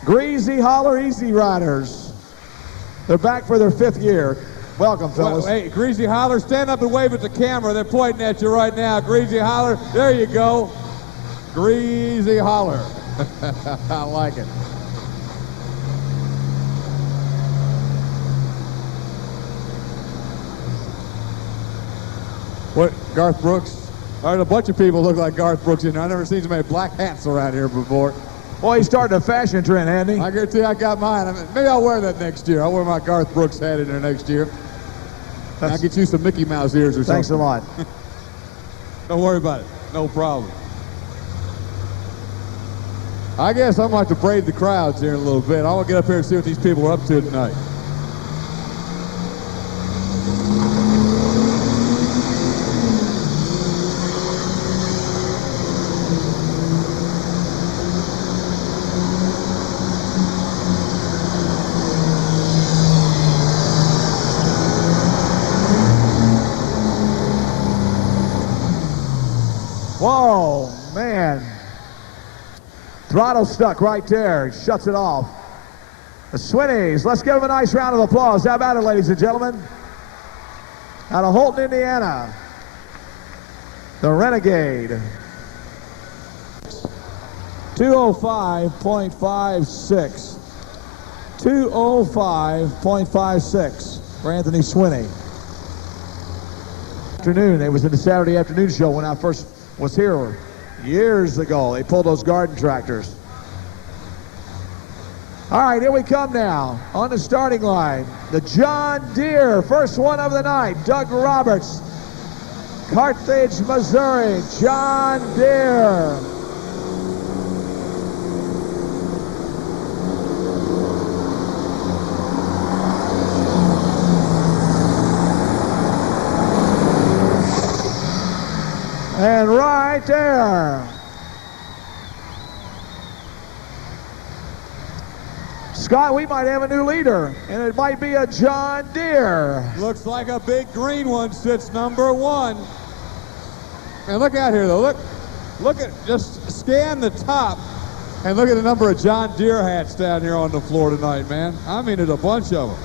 Greasy Holler Easy Riders. They're back for their 5th year. Welcome, fellas. Well, hey, Greasy Holler, stand up and wave at the camera. They're pointing at you right now. Greasy Holler, there you go. Greasy Holler. I like it. What, Garth Brooks? All right, a bunch of people look like Garth Brooks in there. I've never seen so many black hats around here before. Boy, he's starting a fashion trend, Andy. I guarantee I got mine. Maybe I'll wear that next year. I'll wear my Garth Brooks hat in there next year. I'll get you some Mickey Mouse ears or something. Thanks a lot. Don't worry about it. No problem. I guess I'm going to have to brave the crowds here in a little bit. I want to get up here and see what these people are up to tonight. Whoa, man. Throttle stuck right there. He shuts it off. The Swinnies. Let's give them a nice round of applause. How about it, ladies and gentlemen? Out of Holton, Indiana. The Renegade. 205.56. 205.56 for Anthony Swinney. Afternoon. It was in the Saturday afternoon show when I first was here years ago. They pulled those garden tractors. All right, here we come now on the starting line. The John Deere, first one of the night. Doug Roberts, Carthage, Missouri. John Deere. And right there, Scott, we might have a new leader, and it might be a John Deere. Looks like a big green one sits number 1. And look out here, though. Look at, just scan the top, and look at the number of John Deere hats down here on the floor tonight, man. I mean, there's a bunch of them.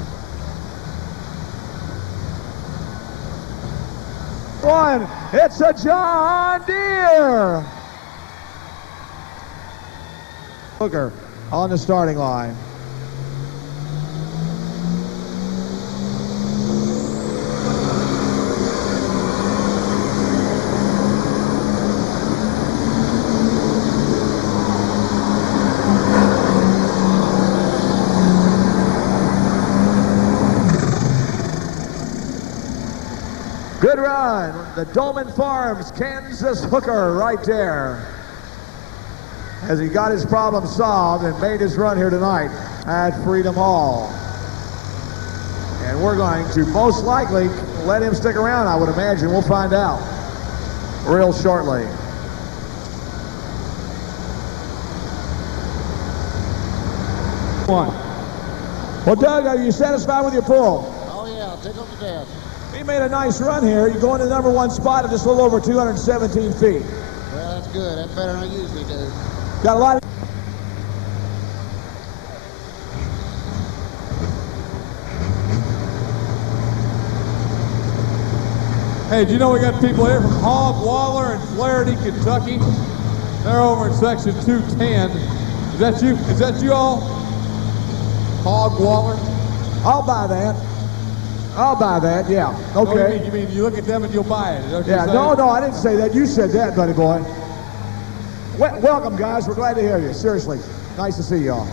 One, it's a John Deere. Hooker on the starting line. Good run, the Dolman Farms Kansas Hooker right there. as he got his problem solved and made his run here tonight at Freedom Hall. And we're going to most likely let him stick around, I would imagine. We'll find out real shortly. Well, Doug, are you satisfied with your pull? Oh, yeah, tickled to death. He made a nice run here. You go into the #1 spot at just a little over 217 feet. Well, that's good. That's better than I usually do. Got a lot of... Hey, do you know we got people here from Hog Waller and Flaherty, Kentucky? They're over in section 210. Is that you? Is that you all? Hog Waller? I'll buy that. I'll buy that, yeah. Oh, Okay. you mean you look at them and you'll buy it? Is that what Yeah, you're saying? no, I didn't say that. You said that, buddy boy. Welcome, guys. We're glad to hear you. Seriously. Nice to see you all.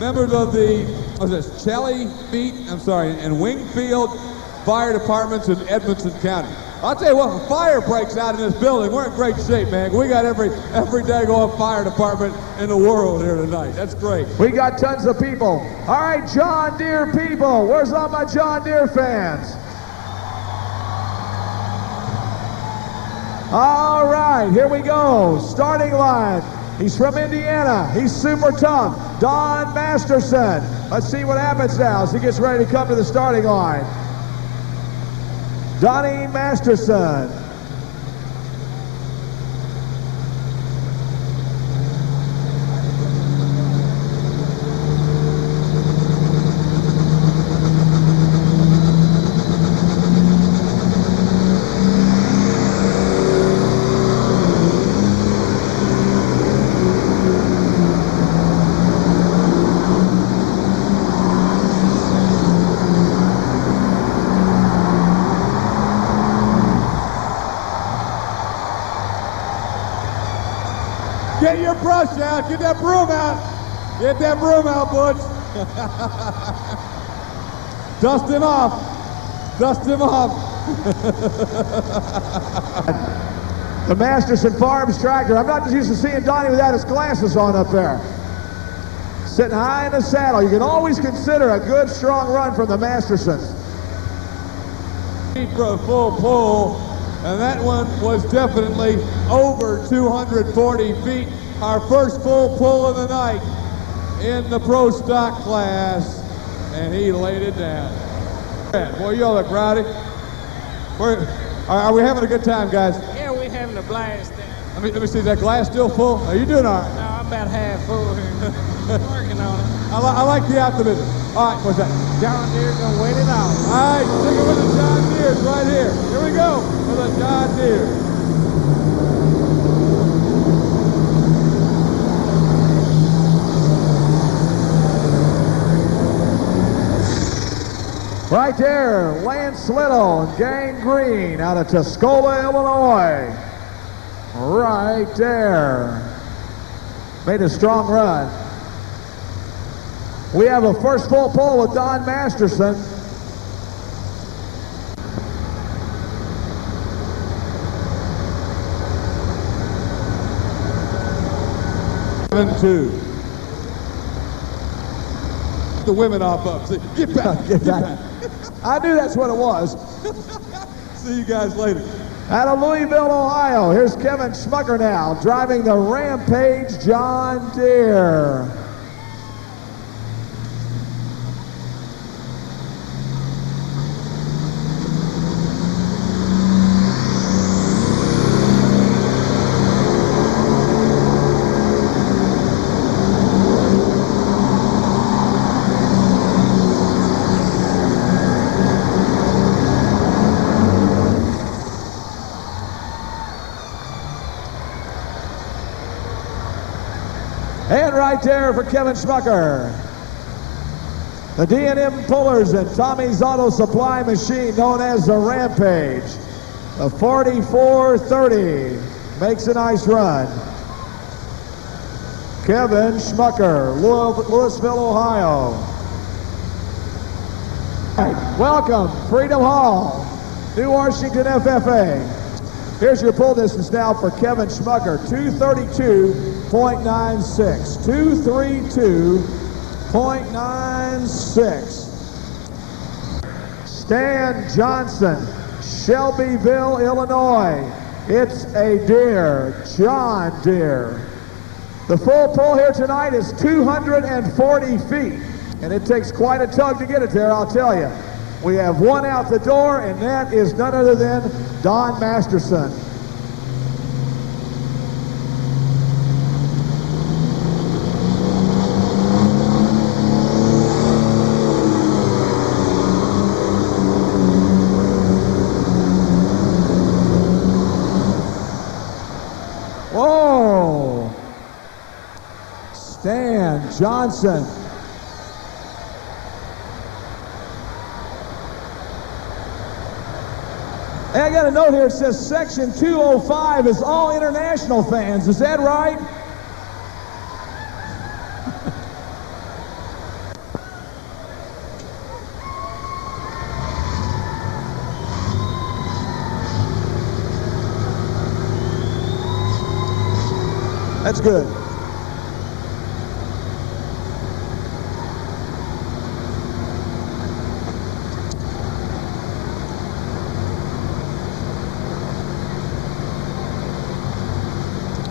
Members of the, what's this, and Wingfield Fire Departments in Edmonson County. I'll tell you what, when fire breaks out in this building, we're in great shape, man. We got every daggone fire department in the world here tonight. That's great. We got tons of people. All right, John Deere people. Where's all my John Deere fans? All right, here we go. Starting line. He's from Indiana. He's super tough. Don Masterson. Let's see what happens now as he gets ready to come to the starting line. Donnie Masterson. Get your brush out. Get that broom out. Get that broom out, Butch. Dust him off. Dust him off. The Masterson Farms tractor. I'm not just used to seeing Donnie without his glasses on up there. Sitting high in the saddle. You can always consider a good, strong run from the Mastersons. For a full pull, and that one was definitely over 240 feet. Our first full pull of the night in the pro stock class, and he laid it down. Boy, you all look rowdy. Are we having a good time, guys? Yeah, we're having a blast. Let me see, is that glass still full? Are you doing all right? No, I'm about half full here. Working on it. I like the optimism. All right, what's that? John Deere gonna win it all. All right, stick it with the John Deere's right here. Here we go for the John Deere. Right there, Lance Little and Gang Green out of Tuscola, Illinois. Right there. Made a strong run. We have a first full pull with Don Masterson. Two. The women off up. See, get back. Get back. I knew that's what it was. See you guys later. Out of Louisville, Ohio, here's Kevin Schmucker now, driving the Rampage John Deere. And right there for Kevin Schmucker. The D&M Pullers and Tommy's Auto Supply Machine, known as the Rampage. The 4430 makes a nice run. Kevin Schmucker, Louisville, Ohio. Right, welcome, Freedom Hall, New Washington FFA. Here's your pull distance now for Kevin Schmucker, 232. 232.96. 232.96. Stan Johnson, Shelbyville, Illinois. It's a Deere, John Deere. The full pull here tonight is 240 feet, and it takes quite a tug to get it there, I'll tell you. We have one out the door, and that is none other than Don Masterson. Whoa! Stan Johnson. Hey, I got a note here. It says section 205 is all international fans. Is that right? That's good.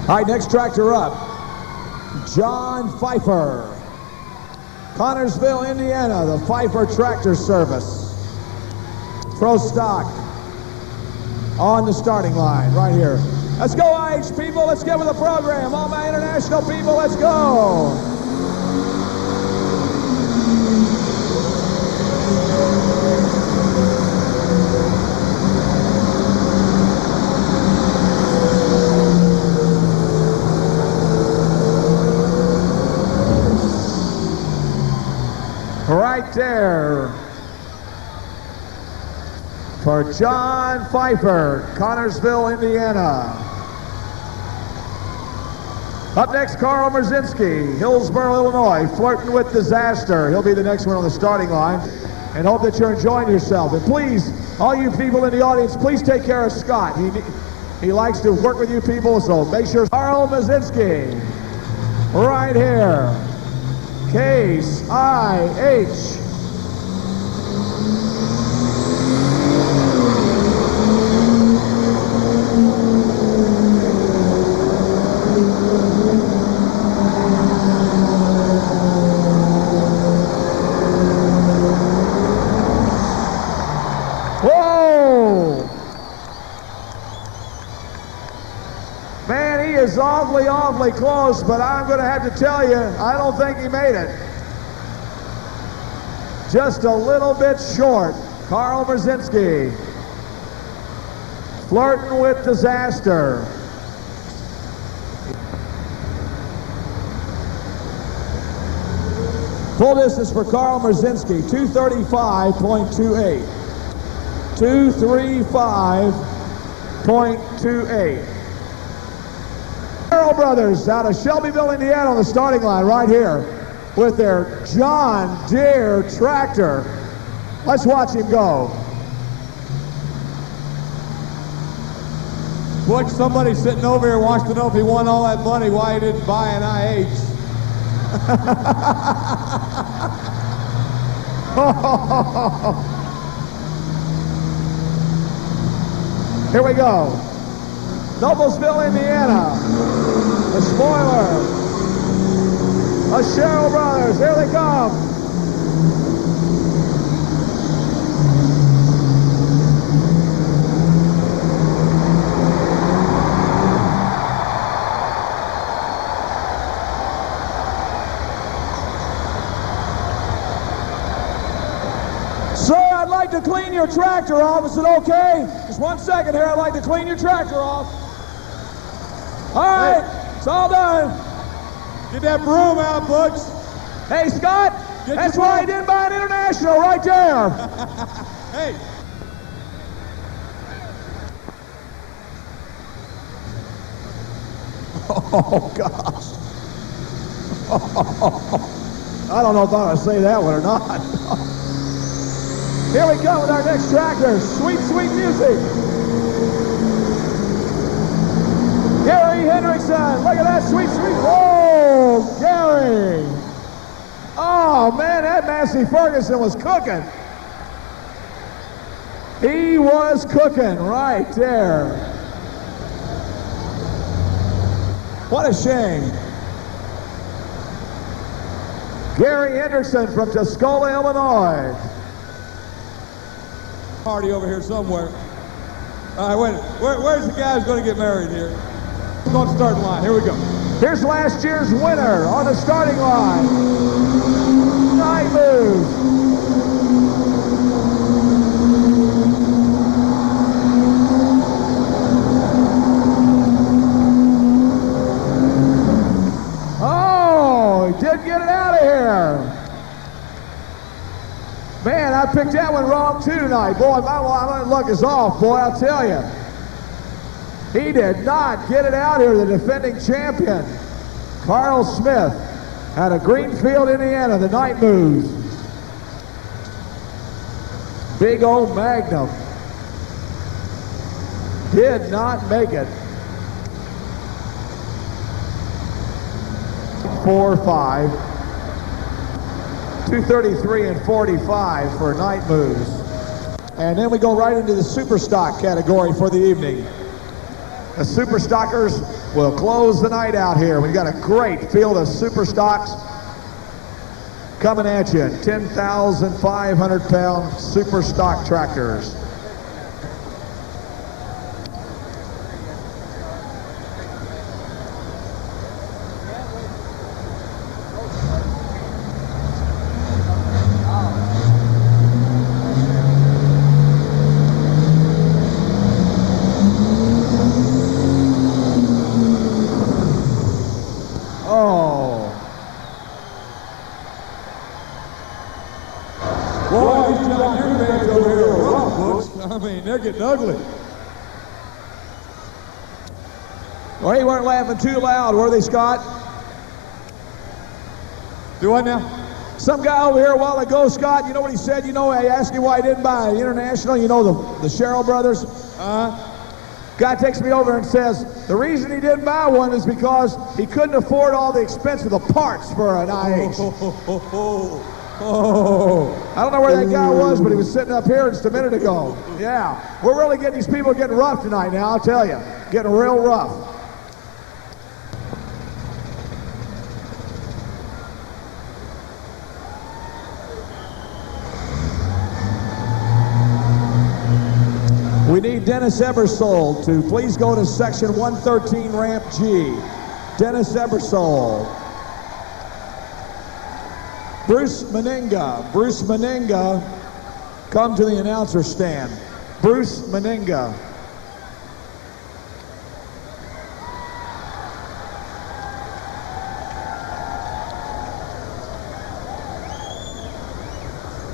All right, next tractor up, John Pfeiffer. Connorsville, Indiana, the Pfeiffer Tractor Service. Pro stock on the starting line right here. Let's go, IH people. Let's get with the program. All my international people, let's go. Right there for John Pfeiffer, Connorsville, Indiana. Up next, Carl Merzinski, Hillsboro, Illinois, flirting with disaster. He'll be the next one on the starting line, and hope that you're enjoying yourself. And please, all you people in the audience, please take care of Scott. He likes to work with you people, so make sure. Carl Merzinski, right here. Case IH. Whoa! Man, he is awfully close, but I'm going to have to tell you, I don't think he made it. Just a little bit short. Carl Merzinski, flirting with disaster. Full distance for Carl Merzinski, 235.28. 235.28. Carroll Brothers out of Shelbyville, Indiana on the starting line right here with their John Deere tractor. Let's watch him go. Butch, somebody sitting over here wants to know if he won all that money, why he didn't buy an IH. Here we go. Noblesville, Indiana. The spoiler. The Sherrill Brothers. Here they come. Sir, I'd like to clean your tractor off. Is it okay? Just 1 second here. I'd like to clean your tractor off. All right, it's all done. Get that broom out, Butch. Hey, Scott, that's why I didn't buy an international right there. Hey. Oh, gosh. I don't know if I ought to say that one or not. Here we go with our next tractor. Sweet, sweet music. Here he Gary Hendrickson. Look at that sweet, sweet. Whoa, Gary. Oh, man, that Massey Ferguson was cooking. He was cooking right there. What a shame. Gary Hendrickson from Tuscola, Illinois. Party over here somewhere. All right, wait. Where's the guy who's going to get married here? We're going to start line. Here we go. Here's last year's winner on the starting line. Night Moves. Oh, he did get it out of here. Man, I picked that one wrong too tonight. Boy, my luck is off, boy, I'll tell you. He did not get it out here, the defending champion. Carl Smith out of Greenfield, Indiana, the Night Moves. Big old Magnum. Did not make it. 4-5. 233 and 45 for Night Moves. And then we go right into the super stock category for the evening. The super stockers will close the night out here. We've got a great field of super stocks coming at you. 10,500 pound super stock tractors. They're getting ugly. Well, they weren't laughing too loud, were they, Scott? Do what now? Some guy over here a while ago, Scott, you know what he said? You know, I asked him why he didn't buy International, you know, the Sherrill brothers? Guy takes me over and says, the reason he didn't buy one is because he couldn't afford all the expense of the parts for an IH. I don't know where that guy was, but he was sitting up here just a minute ago. Yeah, we're really getting these people getting rough tonight now, I'll tell you. Getting real rough. We need Dennis Ebersole to please go to section 113, ramp G. Dennis Ebersole. Bruce Meninga, come to the announcer stand. Bruce Meninga.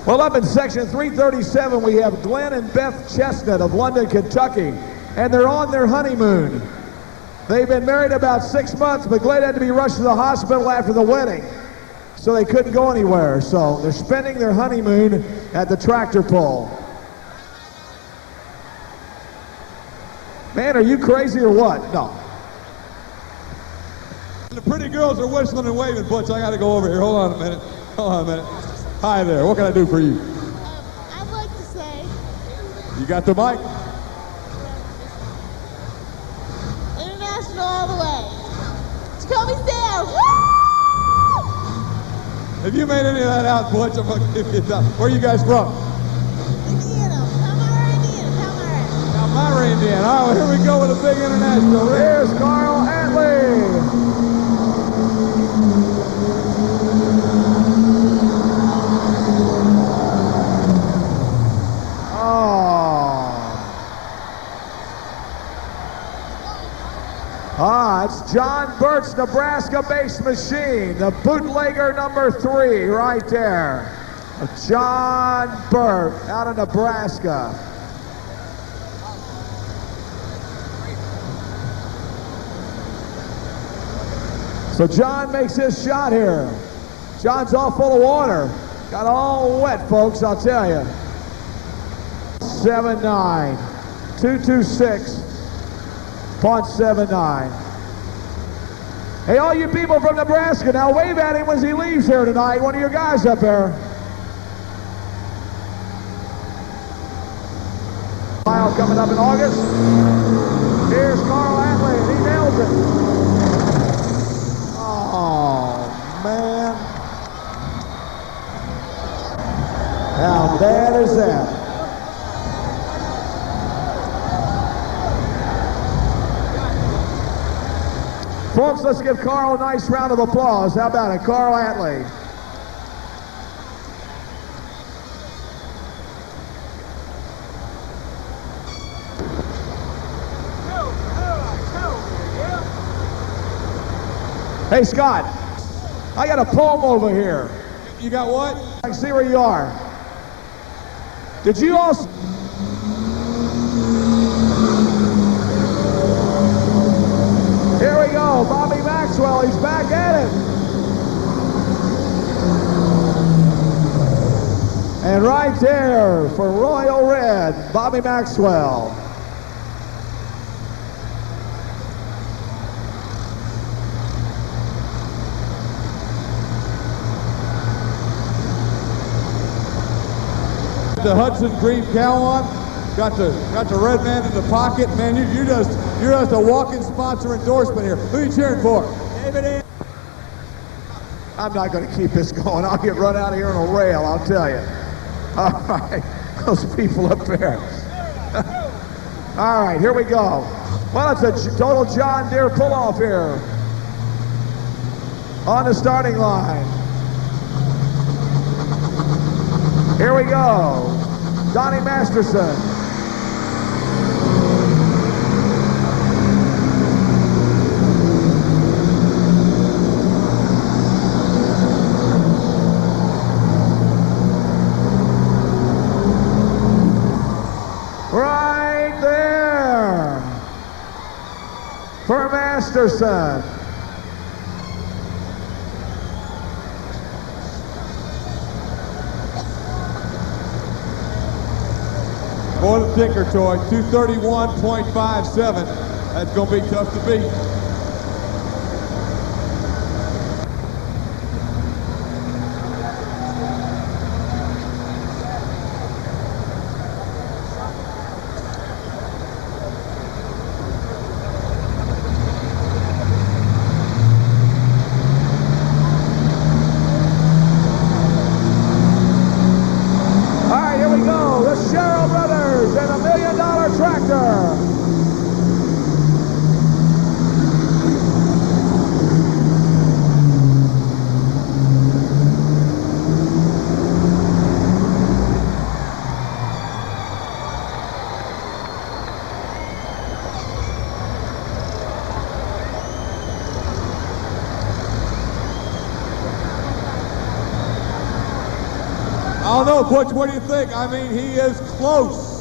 Well, up in section 337, we have Glenn and Beth Chestnut of London, Kentucky, and they're on their honeymoon. They've been married about 6 months, but Glenn had to be rushed to the hospital after the wedding, so they couldn't go anywhere. So they're spending their honeymoon at the tractor pull. Man, are you crazy or what? No. The pretty girls are whistling and waving, Butch. I got to go over here. Hold on a minute. Hold on a minute. Hi there. What can I do for you? I'd like to say... You got the mic? International all the way. Jacoby Sam. Woo! If you made any of that out, Butch, I'm going to give you that. Where are you guys from? Indiana. Palmyra, Indiana. Palmyra, Indiana. All right, well, here we go with a big international. There's Carl Atley. It's John Burt's Nebraska-based machine, the bootlegger number 3 right there. John Burt out of Nebraska. So John makes his shot here. John's all full of water. Got all wet, folks, I'll tell you. 7.9, 226.79. Hey, all you people from Nebraska, now wave at him as he leaves here tonight. One of your guys up there. Mile coming up in August. Here's Carl Atley, and he nails it. Oh, man. How bad is that? Folks, let's give Carl a nice round of applause. How about it, Carl Atley? Hey, Scott, I got a poem over here. You got what? I can see where you are. Did you also... Here we go, Bobby Maxwell, he's back at it. And right there for Royal Red, Bobby Maxwell. The Hudson Green cow on. Got the red man in the pocket. Man, you're just a walking sponsor endorsement here. Who are you cheering for? David. I'm not going to keep this going. I'll get run out of here on a rail, I'll tell you. All right, those people up there. All right, here we go. Well, it's a total John Deere pull-off here on the starting line. Here we go. Donnie Masterson. Right there for Masterson. For the Tinker Toy, 231.57. That's going to be tough to beat. I don't know, Butch, what do you think? I mean, he is close.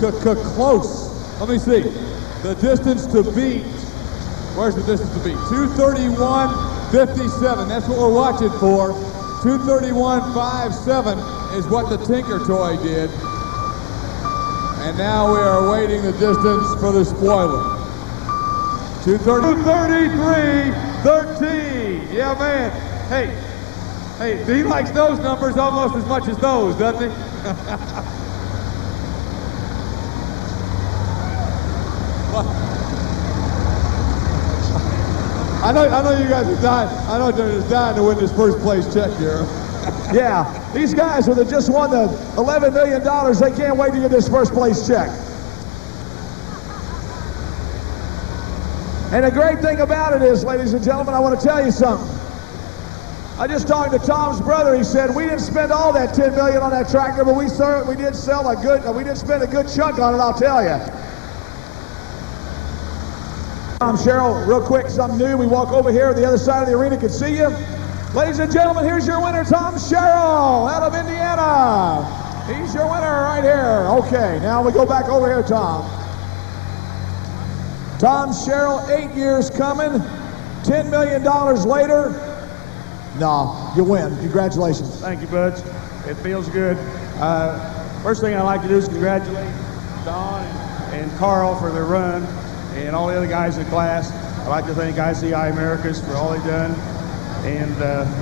Close. Let me see. The distance to beat. Where's the distance to beat? 231.57. That's what we're watching for. 231.57 is what the Tinker Toy did. And now we are awaiting the distance for the spoiler. 233.13. Yeah, man. Hey, he likes those numbers almost as much as those, doesn't he? I know you guys are dying. I know they're just dying to win this first place check here. Yeah, these guys that just won the $11 million, they can't wait to get this first place check. And the great thing about it is, ladies and gentlemen, I want to tell you something. I just talked to Tom's brother. He said we didn't spend all that $10 million on that tractor, but we did spend a good chunk on it, I'll tell you. Tom Sherrill, real quick, something new. We walk over here, the other side of the arena can see you. Ladies and gentlemen, here's your winner, Tom Sherrill, out of Indiana. He's your winner right here. Okay, now we go back over here, Tom. Tom Sherrill, 8 years coming, $10 million later. No, you win. Congratulations. Thank you, Butch. It feels good. First thing I'd like to do is congratulate Don and Carl for their run and all the other guys in the class. I'd like to thank ICI Americas for all they've done, and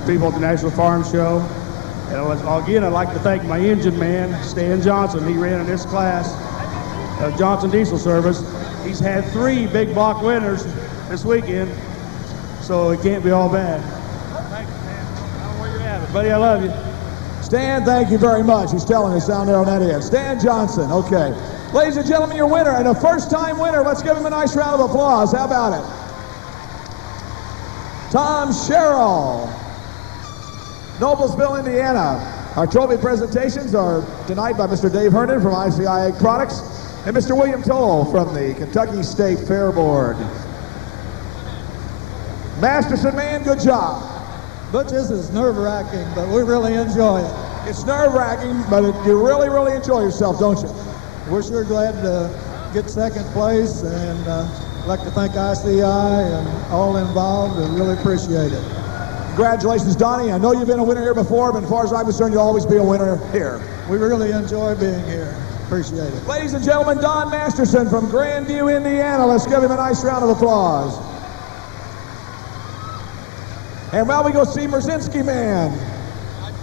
people at the National Farm Show. And again, I'd like to thank my engine man, Stan Johnson. He ran in this class of Johnson Diesel Service. He's had 3 big block winners this weekend, so it can't be all bad. Thank you, Stan. I don't know where you're at, buddy. I love you. Stan, thank you very much. He's telling us down there on that end. Stan Johnson, okay. Ladies and gentlemen, your winner, and a first-time winner. Let's give him a nice round of applause. How about it? Tom Sherrill, Noblesville, Indiana. Our trophy presentations are tonight by Mr. Dave Herndon from ICI Ag Products and Mr. William Toll from the Kentucky State Fair Board. Masterson, man, good job. Butch, this is nerve-wracking, but we really enjoy it. It's nerve-wracking, but you really, really enjoy yourself, don't you? We're sure glad to get second place, and I'd like to thank ICI and all involved, and really appreciate it. Congratulations, Donnie. I know you've been a winner here before, but as far as I'm concerned, you'll always be a winner here. We really enjoy being here. Appreciate it. Ladies and gentlemen, Don Masterson from Grandview, Indiana. Let's give him a nice round of applause. And while we go see Merzinski, man.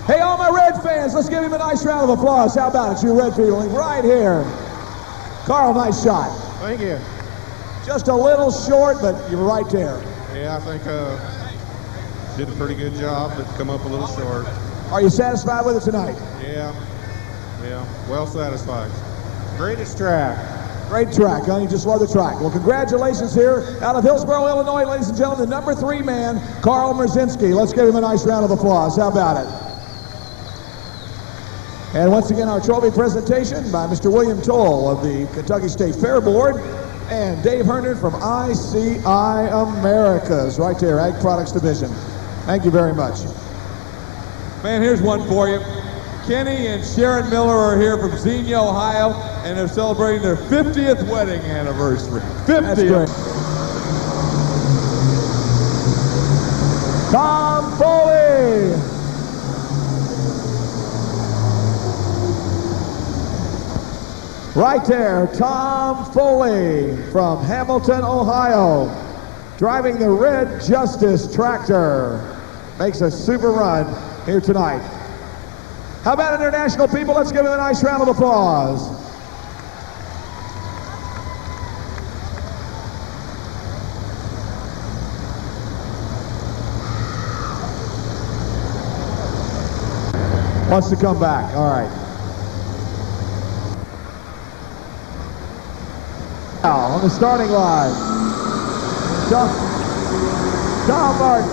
Hey, all my Red fans, let's give him a nice round of applause. How about it, you Red people? Right here. Carl, nice shot. Thank you. Just a little short, but you're right there. Yeah, I think did a pretty good job, but come up a little short. Are you satisfied with it tonight? Yeah, well satisfied. Greatest track. Great track, huh? You just love the track. Well, congratulations here out of Hillsboro, Illinois, ladies and gentlemen, the number 3 man, Carl Merzinski. Let's give him a nice round of applause. How about it? And once again, our trophy presentation by Mr. William Toll of the Kentucky State Fair Board and Dave Herndon from ICI Americas, right there, Ag Products Division. Thank you very much. Man, here's one for you. Kenny and Sharon Miller are here from Xenia, Ohio, and they're celebrating their 50th wedding anniversary. 50th. That's great. Tom Foley. Right there, Tom Foley from Hamilton, Ohio, driving the Red Justice tractor. Makes a super run here tonight. How about international people? Let's give them a nice round of applause. Wants to come back, all right. Now, on the starting line, Tom Martin.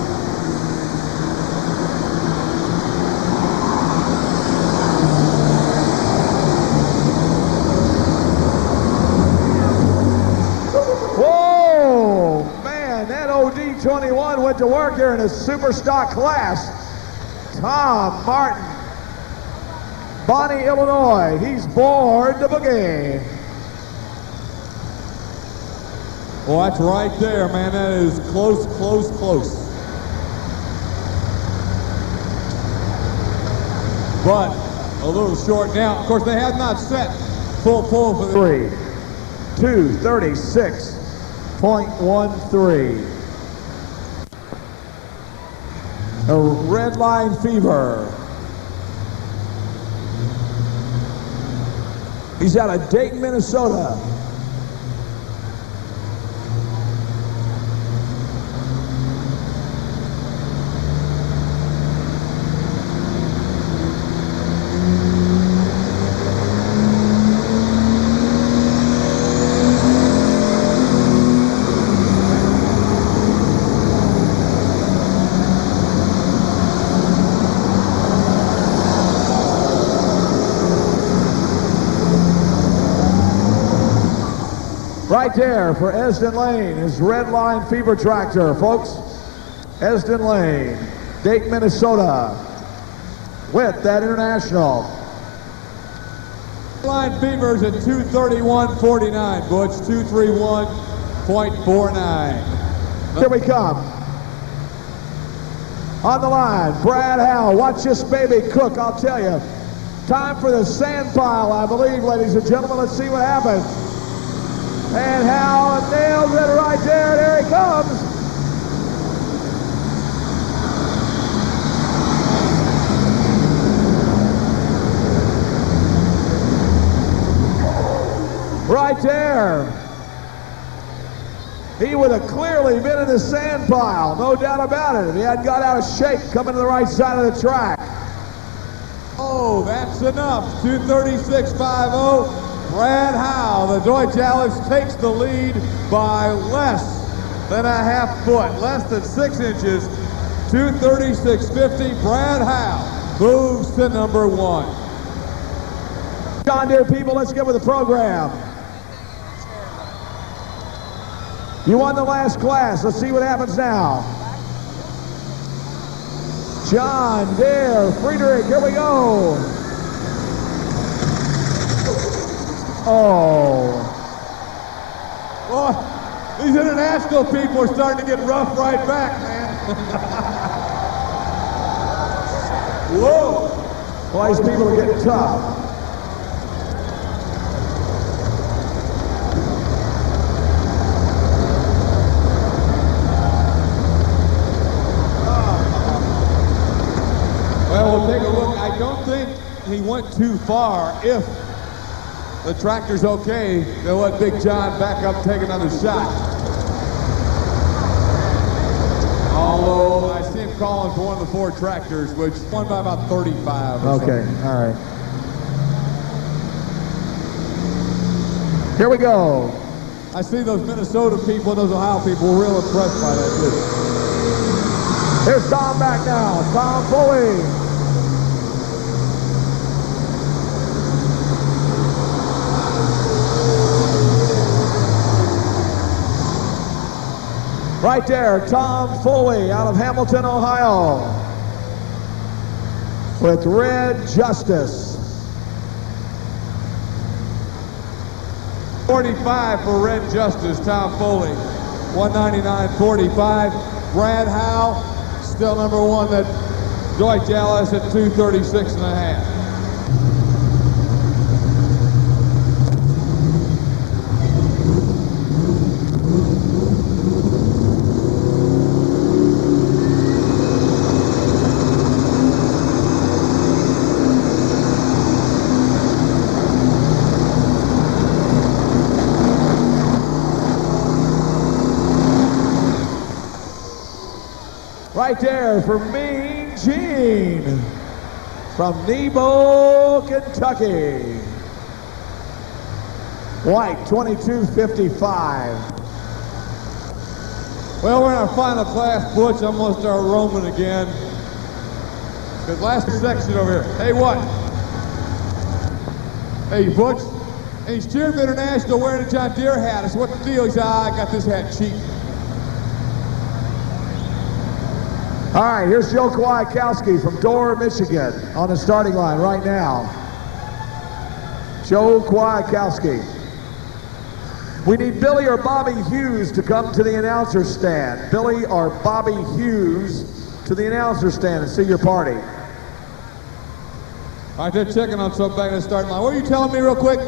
Whoa, man, that OD21 went to work here in a super stock class. Tom Martin, Bonnie, Illinois. He's born to boogie. Well, that's right there, man. That is close, close, close. But a little short now. Of course, they have not set full pull for the 2:36.13. A red line fever. He's out of Dayton, Minnesota. Right there for Esden Lane, his red line fever tractor, folks. Esden Lane, Dayton, Minnesota, with that international. line fevers at 231.49, Butch, 231.49. Here we come. On the line, Brad Howell. Watch this baby cook, I'll tell you. Time for the sand pile, I believe, ladies and gentlemen. Let's see what happens. And Hal nails it right there. There he comes. Right there. He would have clearly been in the sand pile, no doubt about it, if he hadn't got out of shape coming to the right side of the track. Oh, that's enough. 2:36.50. Brad Howe, the Deutsch Alice, takes the lead by less than a half foot, less than 6 inches. 2:36.50. Brad Howe moves to number 1. John Deere people, let's get with the program. You won the last class. Let's see what happens now. John Deere, Friedrich, here we go. Oh. Boy, these international people are starting to get rough right back, man. Whoa. Well, these people are getting tough. Well, we'll take a look. I don't think he went too far. If the tractor's okay, they'll let Big John back up and take another shot. Although I see him calling for one of the 4 tractors, which won by about 35 or Okay, something. all right. Here we go. I see those Minnesota people and those Ohio people were real impressed by that, too. Here's Tom back now. Tom Foley. Right there, Tom Foley out of Hamilton, Ohio, with Red Justice. 45 for Red Justice, Tom Foley. 199.45. Brad Howe, still number 1, that Deutsch Alice at 2:36.5. Right there for Mean Gene from Nebo, Kentucky. White, 22.55. Well, we're in our final class, Butch. I'm going to start roaming again. Because last section over here. Hey, what? Hey, Butch. Hey, he's cheering for International wearing a John Deere hat. I said, what the deal? He said, I got this hat cheap. All right, here's Joe Kwiatkowski from Dorr, Michigan on the starting line right now. Joe Kwiatkowski. We need Billy or Bobby Hughes to come to the announcer stand. Billy or Bobby Hughes to the announcer stand and see your party. All right, they're checking on something back in the starting line. What are you telling me real quick?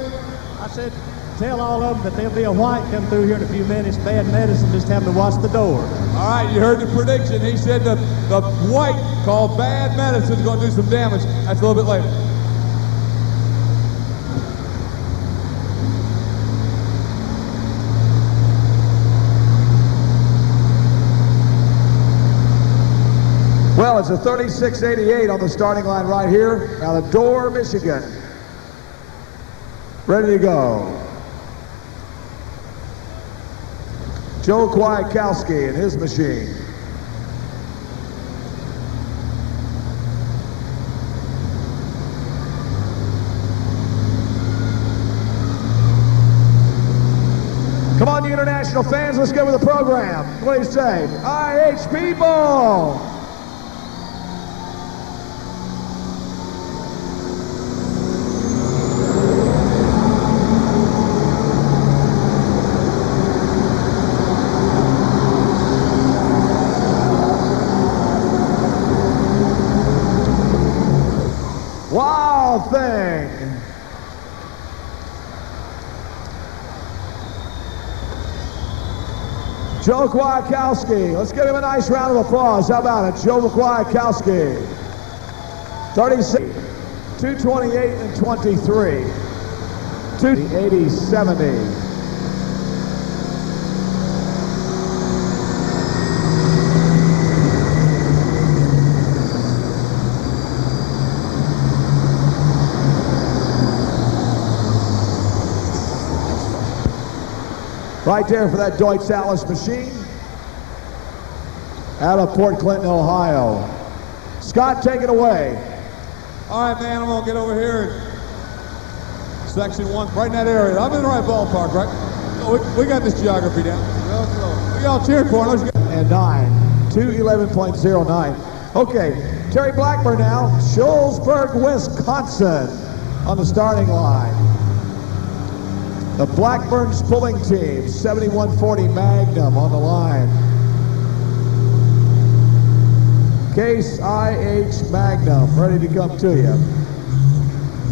I said, tell all of them that there'll be a white come through here in a few minutes. Bad medicine, just have to watch the door. All right, you heard the prediction. He said the white called Bad Medicine is going to do some damage. That's a little bit later. Well, it's a 36.88 on the starting line right here out of Dorr, Michigan. Ready to go. Joe Kwiatkowski and his machine. Come on, you international fans, let's get with the program. What do you say? IH people! Wild thing. Joe Kwiatkowski. Let's give him a nice round of applause. How about it, Joe Kwiatkowski? 36, 228 and 23. 280, 70. Right there for that Deutsch Atlas machine out of Port Clinton, Ohio. Scott, take it away. All right, man, I'm going to get over here. Section 1, right in that area. I'm in the right ballpark, right? Oh, we got this geography down. Real close. We all cheering for him. And 9, 211.09. Okay, Terry Blackburn now, Shullsburg, Wisconsin on the starting line. The Blackburn's pulling team, 7140 Magnum on the line. Case IH Magnum, ready to come to you.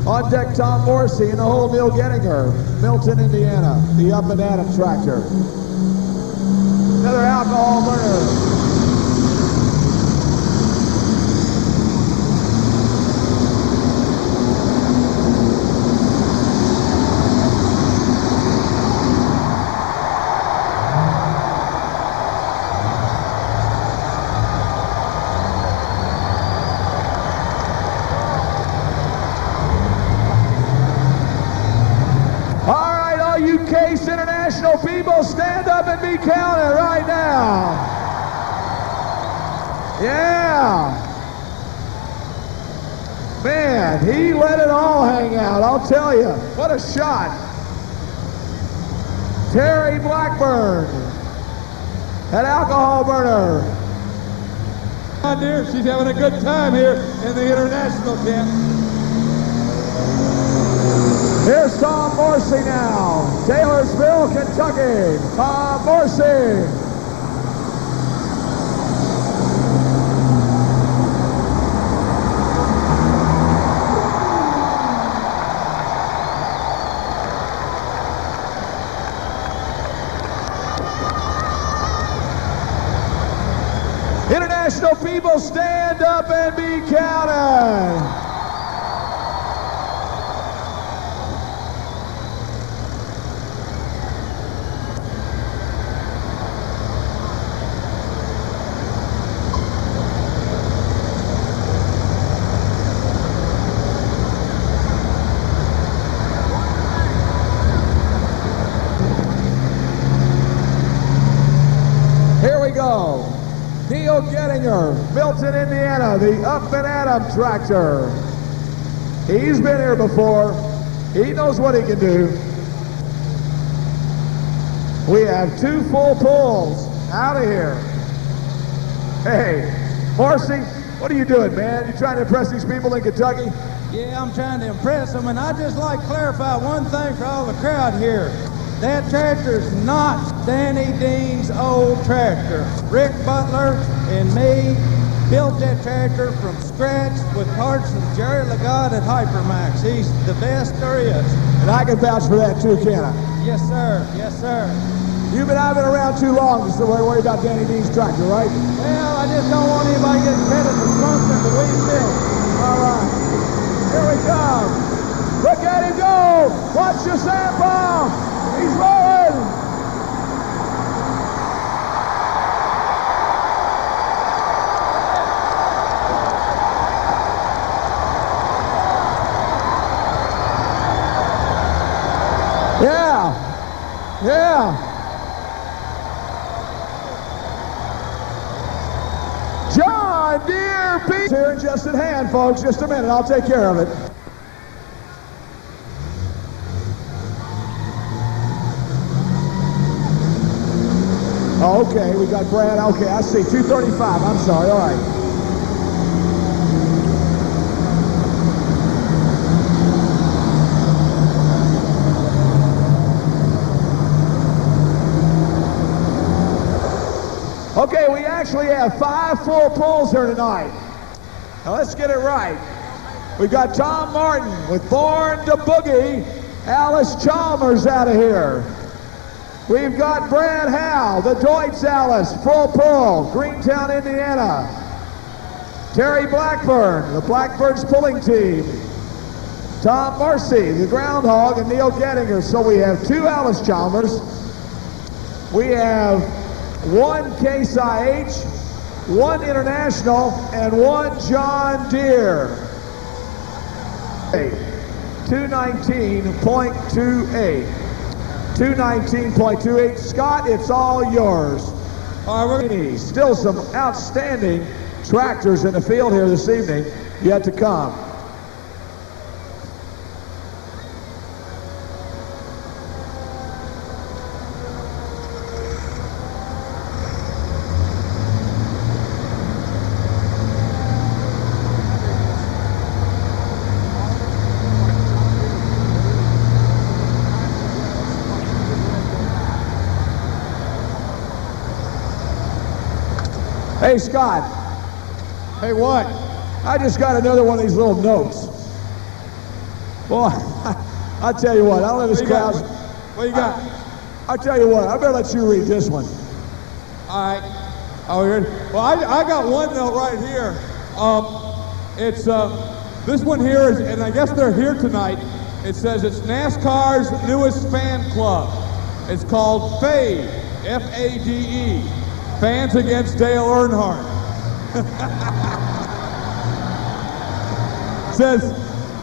On deck, Tom Morrissey in the hole, Neil Gettinger, Milton, Indiana, the Up and Adam tractor. Another alcohol burner. Case International people, stand up and be counted right now. Yeah. Man, he let it all hang out, I'll tell you. What a shot. Terry Blackburn, that alcohol burner. My dear, she's having a good time here in the international camp. Here's Tom Morrissey now, Taylorsville, Kentucky. Tom Morrissey. International people, stand up and be counted. Here we go. Neil Gettinger, Milton, Indiana, the Up and Adam tractor. He's been here before. He knows what he can do. We have 2 full pulls out of here. Hey, Morrissey, what are you doing, man? You trying to impress these people in Kentucky? Yeah, I'm trying to impress them, and I'd just like to clarify one thing for all the crowd here. That tractor's not Danny Dean's old tractor. Rick Butler and me built that tractor from scratch with parts from Jerry Lagat at Hypermax. He's the best there is. And I can vouch for that too, can I? Yes, sir. Yes, sir. I've been around too long to worry about Danny Dean's tractor, right? Well, I just don't want anybody getting credit for something that we built. All right. Here we come. Look at him go. Watch your sample. He's rolling. Yeah. Yeah. John Deere Pete here in just at hand, folks. Just a minute. I'll take care of it. Oh, okay, we got Brad. Okay, I see. 235. I'm sorry. All right. Okay, we actually have 5 full pulls here tonight. Now let's get it right. We've got Tom Martin with Born to Boogie. Alice Chalmers out of here. We've got Brad Howe, the Deutsch Alice, full pull, Greentown, Indiana. Terry Blackburn, the Blackbirds pulling team. Tom Marcy, the Groundhog, and Neil Gettinger. So we have 2 Alice Chalmers. We have 1 Case IH, 1 International, and 1 John Deere. 219.28. 219.28. Scott, it's all yours. Still some outstanding tractors in the field here this evening yet to come. Hey, Scott. Hey, what? I just got another one of these little notes. Boy, I'll tell you what, I don't know this crowd. What you got? I'll tell you what, I better let you read this one. All right. Oh, you're, well, I got one note right here. It's this one here is, and I guess they're here tonight. It says it's NASCAR's newest fan club. It's called FADE, F-A-D-E. Fans Against Dale Earnhardt. Says,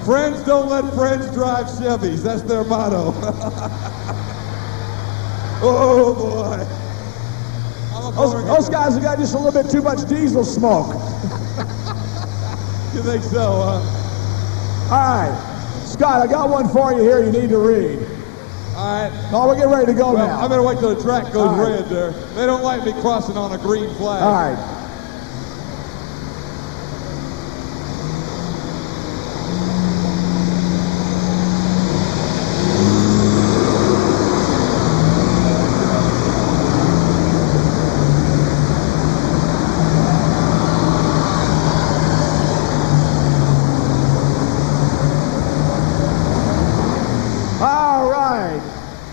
friends don't let friends drive Chevys. That's their motto. Oh boy. Those guys have got just a little bit too much diesel smoke. You think so, huh? All right. Scott, I got one for you here you need to read. All right. No, we're getting ready to go now. I better wait till the track goes right. red there. They don't like me crossing on a green flag. All right.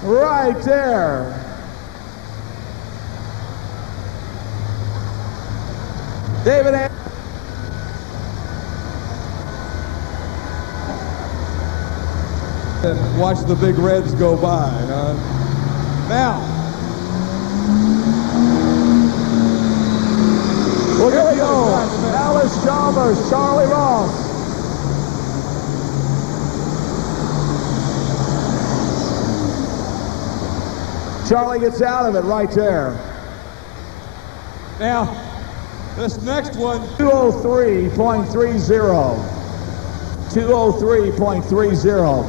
Right there. David and watch the big reds go by. Now, here we go. Alice Chalmers, Charlie Ross. Charlie gets out of it right there. Now, this next one. 203.30. 203.30.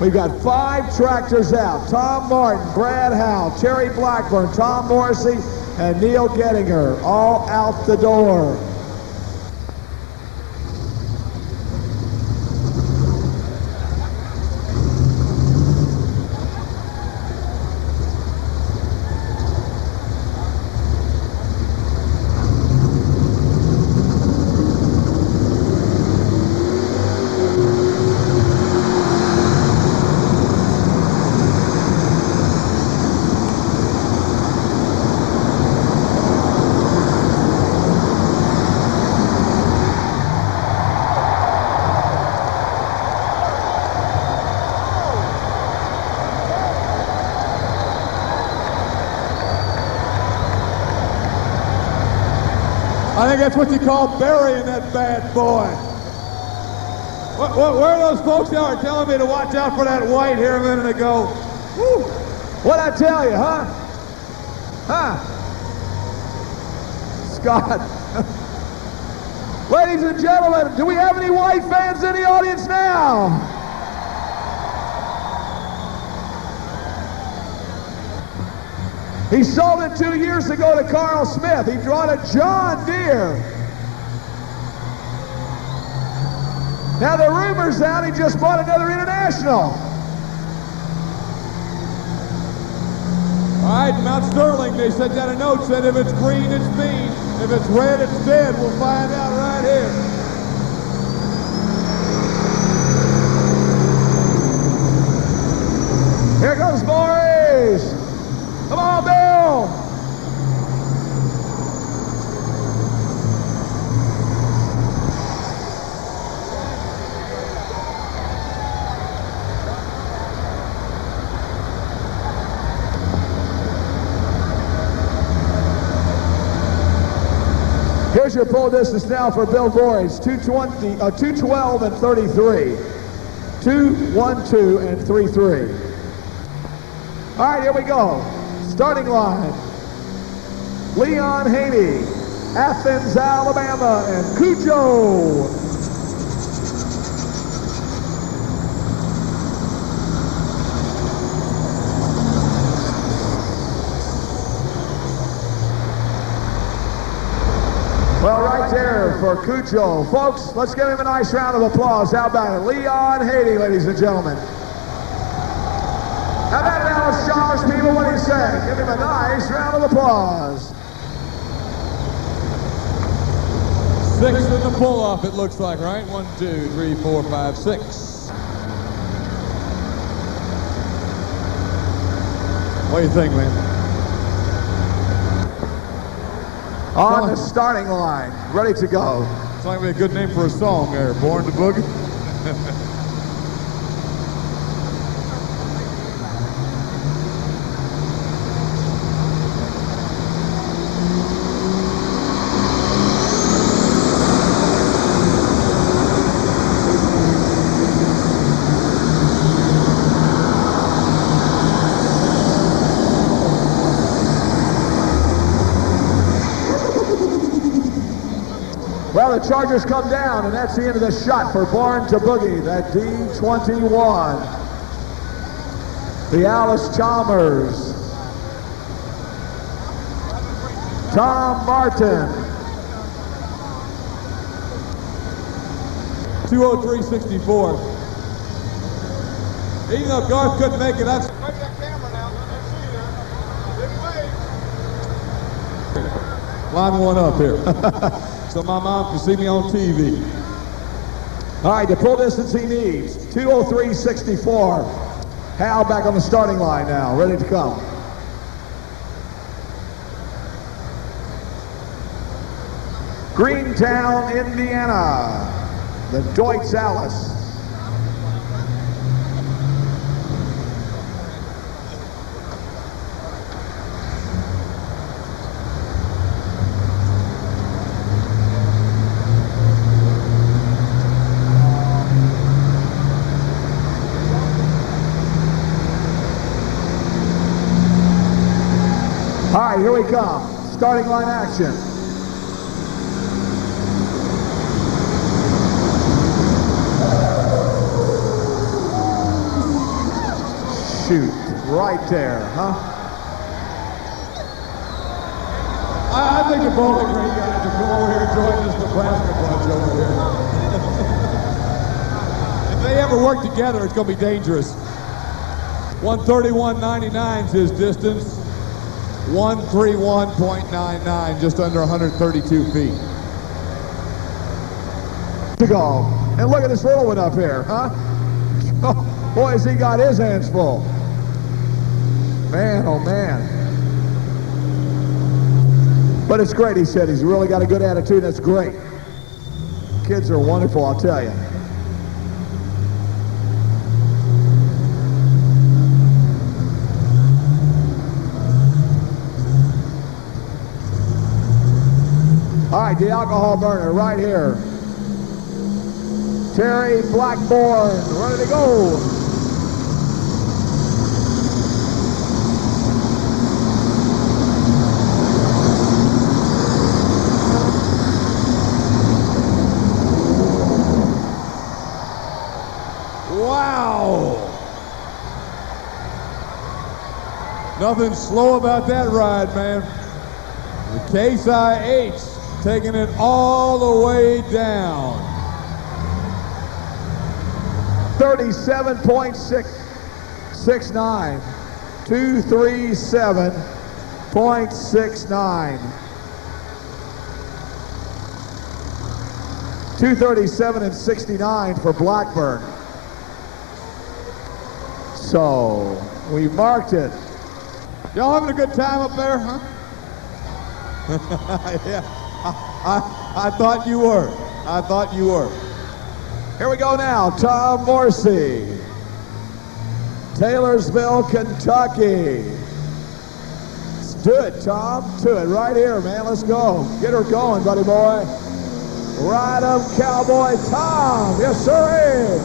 We've got 5 tractors out. Tom Martin, Brad Howe, Terry Blackburn, Tom Morrissey, and Neil Gettinger, all out the door. I think that's what you call burying that bad boy. Where are those folks that are telling me to watch out for that white here a minute ago? Woo. What'd I tell you, huh? Huh? Scott. Ladies and gentlemen, do we have any white fans in the audience now? He sold it 2 years ago to Carl Smith. He brought a John Deere. Now the rumor's out he just bought another International. All right, Mount Sterling, they sent down a note, said if it's green, it's mean. If it's red, it's dead. We'll find out right here. Here comes Maurice. Here's your pull distance now for Bill Voorhees, 212 and 33. 212 and 33. All right, here we go. Starting line. Leon Haney, Athens, Alabama, and Cujo. Well, right there for Cujo. Folks, let's give him a nice round of applause. How about it? Leon Haney, ladies and gentlemen. How about it, Alice Chalmers, people? What do you say? Give him a nice round of applause. Sixth in the pull-off, it looks like, right? 1, 2, 3, 4, 5, 6. What do you think, man? On the starting line, ready to go. It's like a good name for a song there, Born to Boogie. Well, the Chargers come down, and that's the end of the shot for Born to Boogie, that D21. The Alice Chalmers. Tom Martin. 203.64. Even though Garth couldn't make it, that's... Line one up here. So my mom can see me on TV. All right, the pull distance he needs, 203.64. Hal back on the starting line now, ready to come. Greentown, Indiana, the Deutz Alice. All right, here we come. Starting line action. Shoot, right there, huh? I think the Bowling Green guys will come over here and join this Nebraska bunch over here. If they ever work together, it's going to be dangerous. 131.99 is his distance. 131.99, just under 132 feet. To go. And look at this little one up here, huh? Boy, has he got his hands full. Man, oh man. But it's great, he said. He's really got a good attitude. That's great. Kids are wonderful, I'll tell you. All right, the alcohol burner right here. Terry Blackburn, ready to go. Wow! Nothing slow about that ride, man. The Case IH taking it all the way down. 37.669. 237.69. 237 and 69 for Blackburn. So we marked it. Y'all having a good time up there, huh? Yeah, I thought you were. I thought you were. Here we go now, Tom Morsey. Taylorsville, Kentucky. Do it, Tom. Do it right here, man. Let's go. Get her going, buddy boy. Ride up, Cowboy Tom. Yes, sir.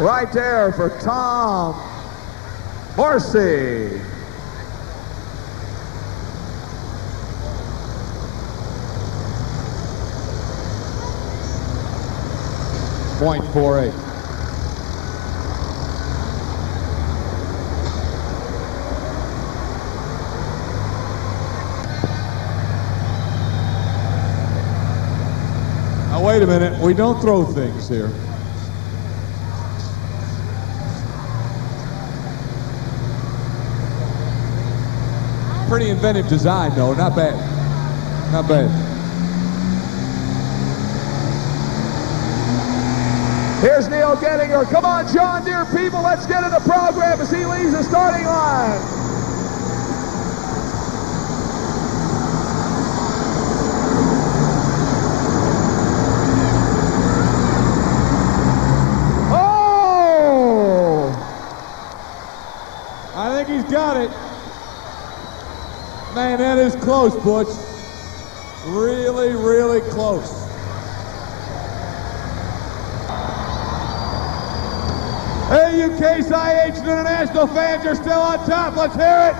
Right there for Tom Morrissey. .48. Now wait a minute, we don't throw things here. Pretty inventive design though, not bad. Not bad. Here's Neil Gettinger. Come on, John Deere people, let's get in the program as he leaves the starting line. Oh! I think he's got it. Man, that is close, Butch. Really, really close. Hey, you Case IH International fans, you're still on top. Let's hear it.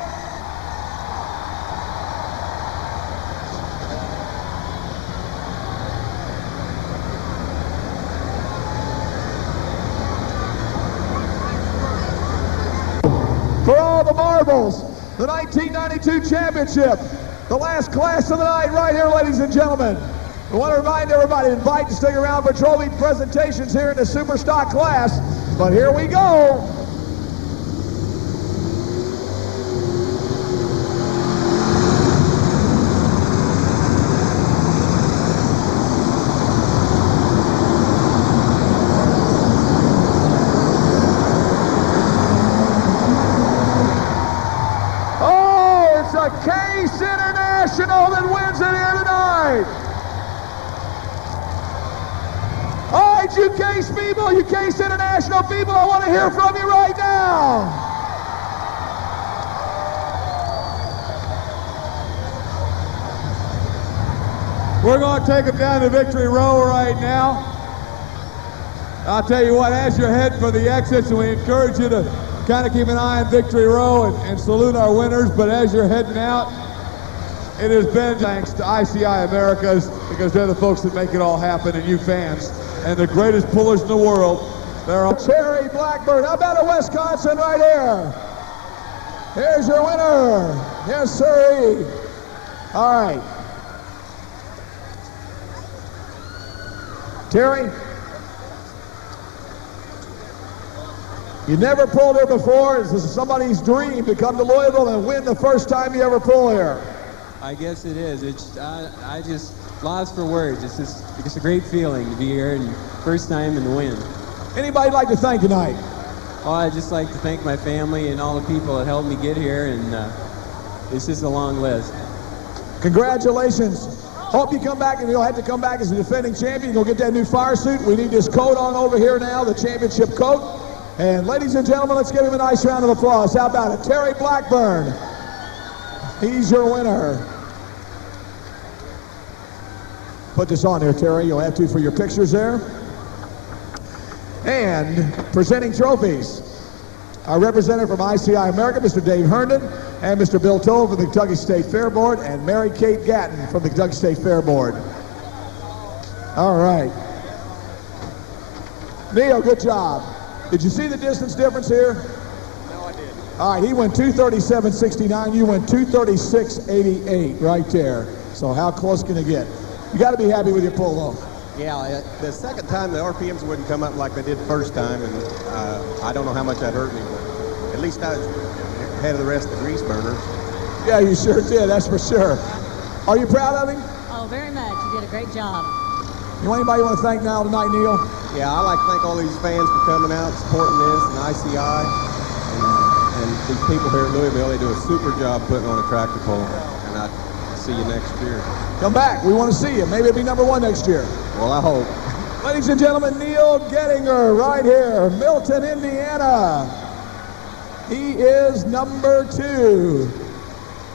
For all the marbles, the 1992 championship, the last class of the night right here, ladies and gentlemen. I want to remind everybody, invite to stick around for trophy presentations here in the super stock class. But here we go. Oh, it's a Case International that wins it here tonight. All right, you Case people, you Case International people, I want to hear from you right now. We're going to take them down to Victory Row right now. I'll tell you what, as you're heading for the exits, and we encourage you to kind of keep an eye on Victory Row and salute our winners, but as you're heading out, it has been thanks to ICI Americas, because they're the folks that make it all happen, and you fans, and the greatest pullers in the world. They're all Terry Blackburn. How about a Wisconsin right here? Here's your winner. Yes, sir. All right. Terry, you never pulled here before. This is somebody's dream to come to Louisville and win the first time you ever pull here. I guess it is. It's I just lost for words. It's a great feeling to be here and first time and win. Anybody like to thank tonight? Oh, I'd just like to thank my family and all the people that helped me get here, and it's just a long list. Congratulations. Hope you come back, and you'll have to come back as a defending champion. Go get that new fire suit. We need this coat on over here now, the championship coat. And ladies and gentlemen, let's give him a nice round of applause. How about it? Terry Blackburn. He's your winner. Put this on there, Terry. You'll have to for your pictures there. And presenting trophies, our representative from ICI America, Mr. Dave Herndon, and Mr. Bill Toll from the Kentucky State Fair Board, and Mary Kate Gatton from the Kentucky State Fair Board. All right. Neil, good job. Did you see the distance difference here? No, I did. All right, he went 237.69. You went 236.88 right there. So how close can it get? You got to be happy with your pull, though. Yeah, the second time the RPMs wouldn't come up like they did the first time, and I don't know how much that hurt me, but at least I was ahead of the rest of the grease burners. Yeah, you sure did, that's for sure. Are you proud of him? Oh, very much. You did a great job. You want anybody you want to thank now tonight, Neil? Yeah, I'd like to thank all these fans for coming out, supporting this, and ICI, and these people here at Louisville. They do a super job putting on a tractor pull, and I see you next year. Come back. We want to see you. Maybe it'll be number 1 next year. Well, I hope. Ladies and gentlemen, Neil Gettinger right here, Milton, Indiana. He is number 2.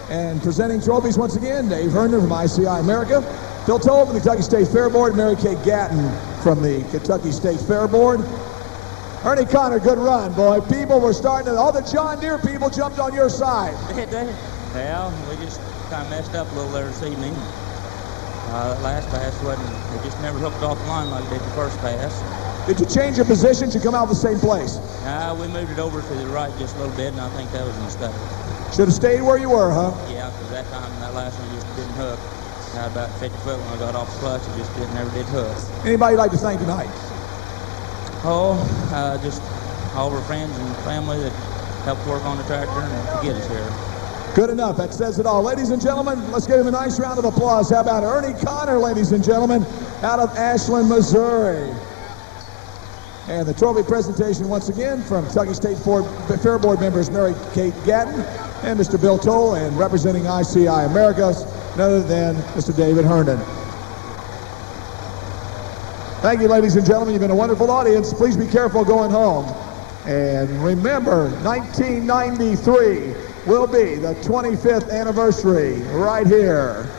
And presenting trophies once again, Dave Herndon from ICI America, Phil Toll from the Kentucky State Fair Board, Mary Kay Gatton from the Kentucky State Fair Board. Ernie Connor, good run, boy. People were starting to, all the John Deere people jumped on your side. Well, we just kind of messed up a little there this evening. That last pass wasn't, it just never hooked off the line like it did the first pass. Did you change your positions? You come out the same place? We moved it over to the right just a little bit, and I think that was a mistake. Should have stayed where you were, huh? Yeah, because that time, that last one just didn't hook. Got about 50 foot when I got off the clutch, it just never did hook. Anybody you'd like to thank tonight? Just all of our friends and family that helped work on the tractor and to get us here. Good enough. That says it all. Ladies and gentlemen, let's give him a nice round of applause. How about Ernie Connor, ladies and gentlemen, out of Ashland, Missouri. And the trophy presentation once again from Kentucky State Fair Board members Mary Kay Gatton and Mr. Bill Toll, and representing ICI America, none other than Mr. David Herndon. Thank you, ladies and gentlemen. You've been a wonderful audience. Please be careful going home. And remember, 1993 will be the 25th anniversary right here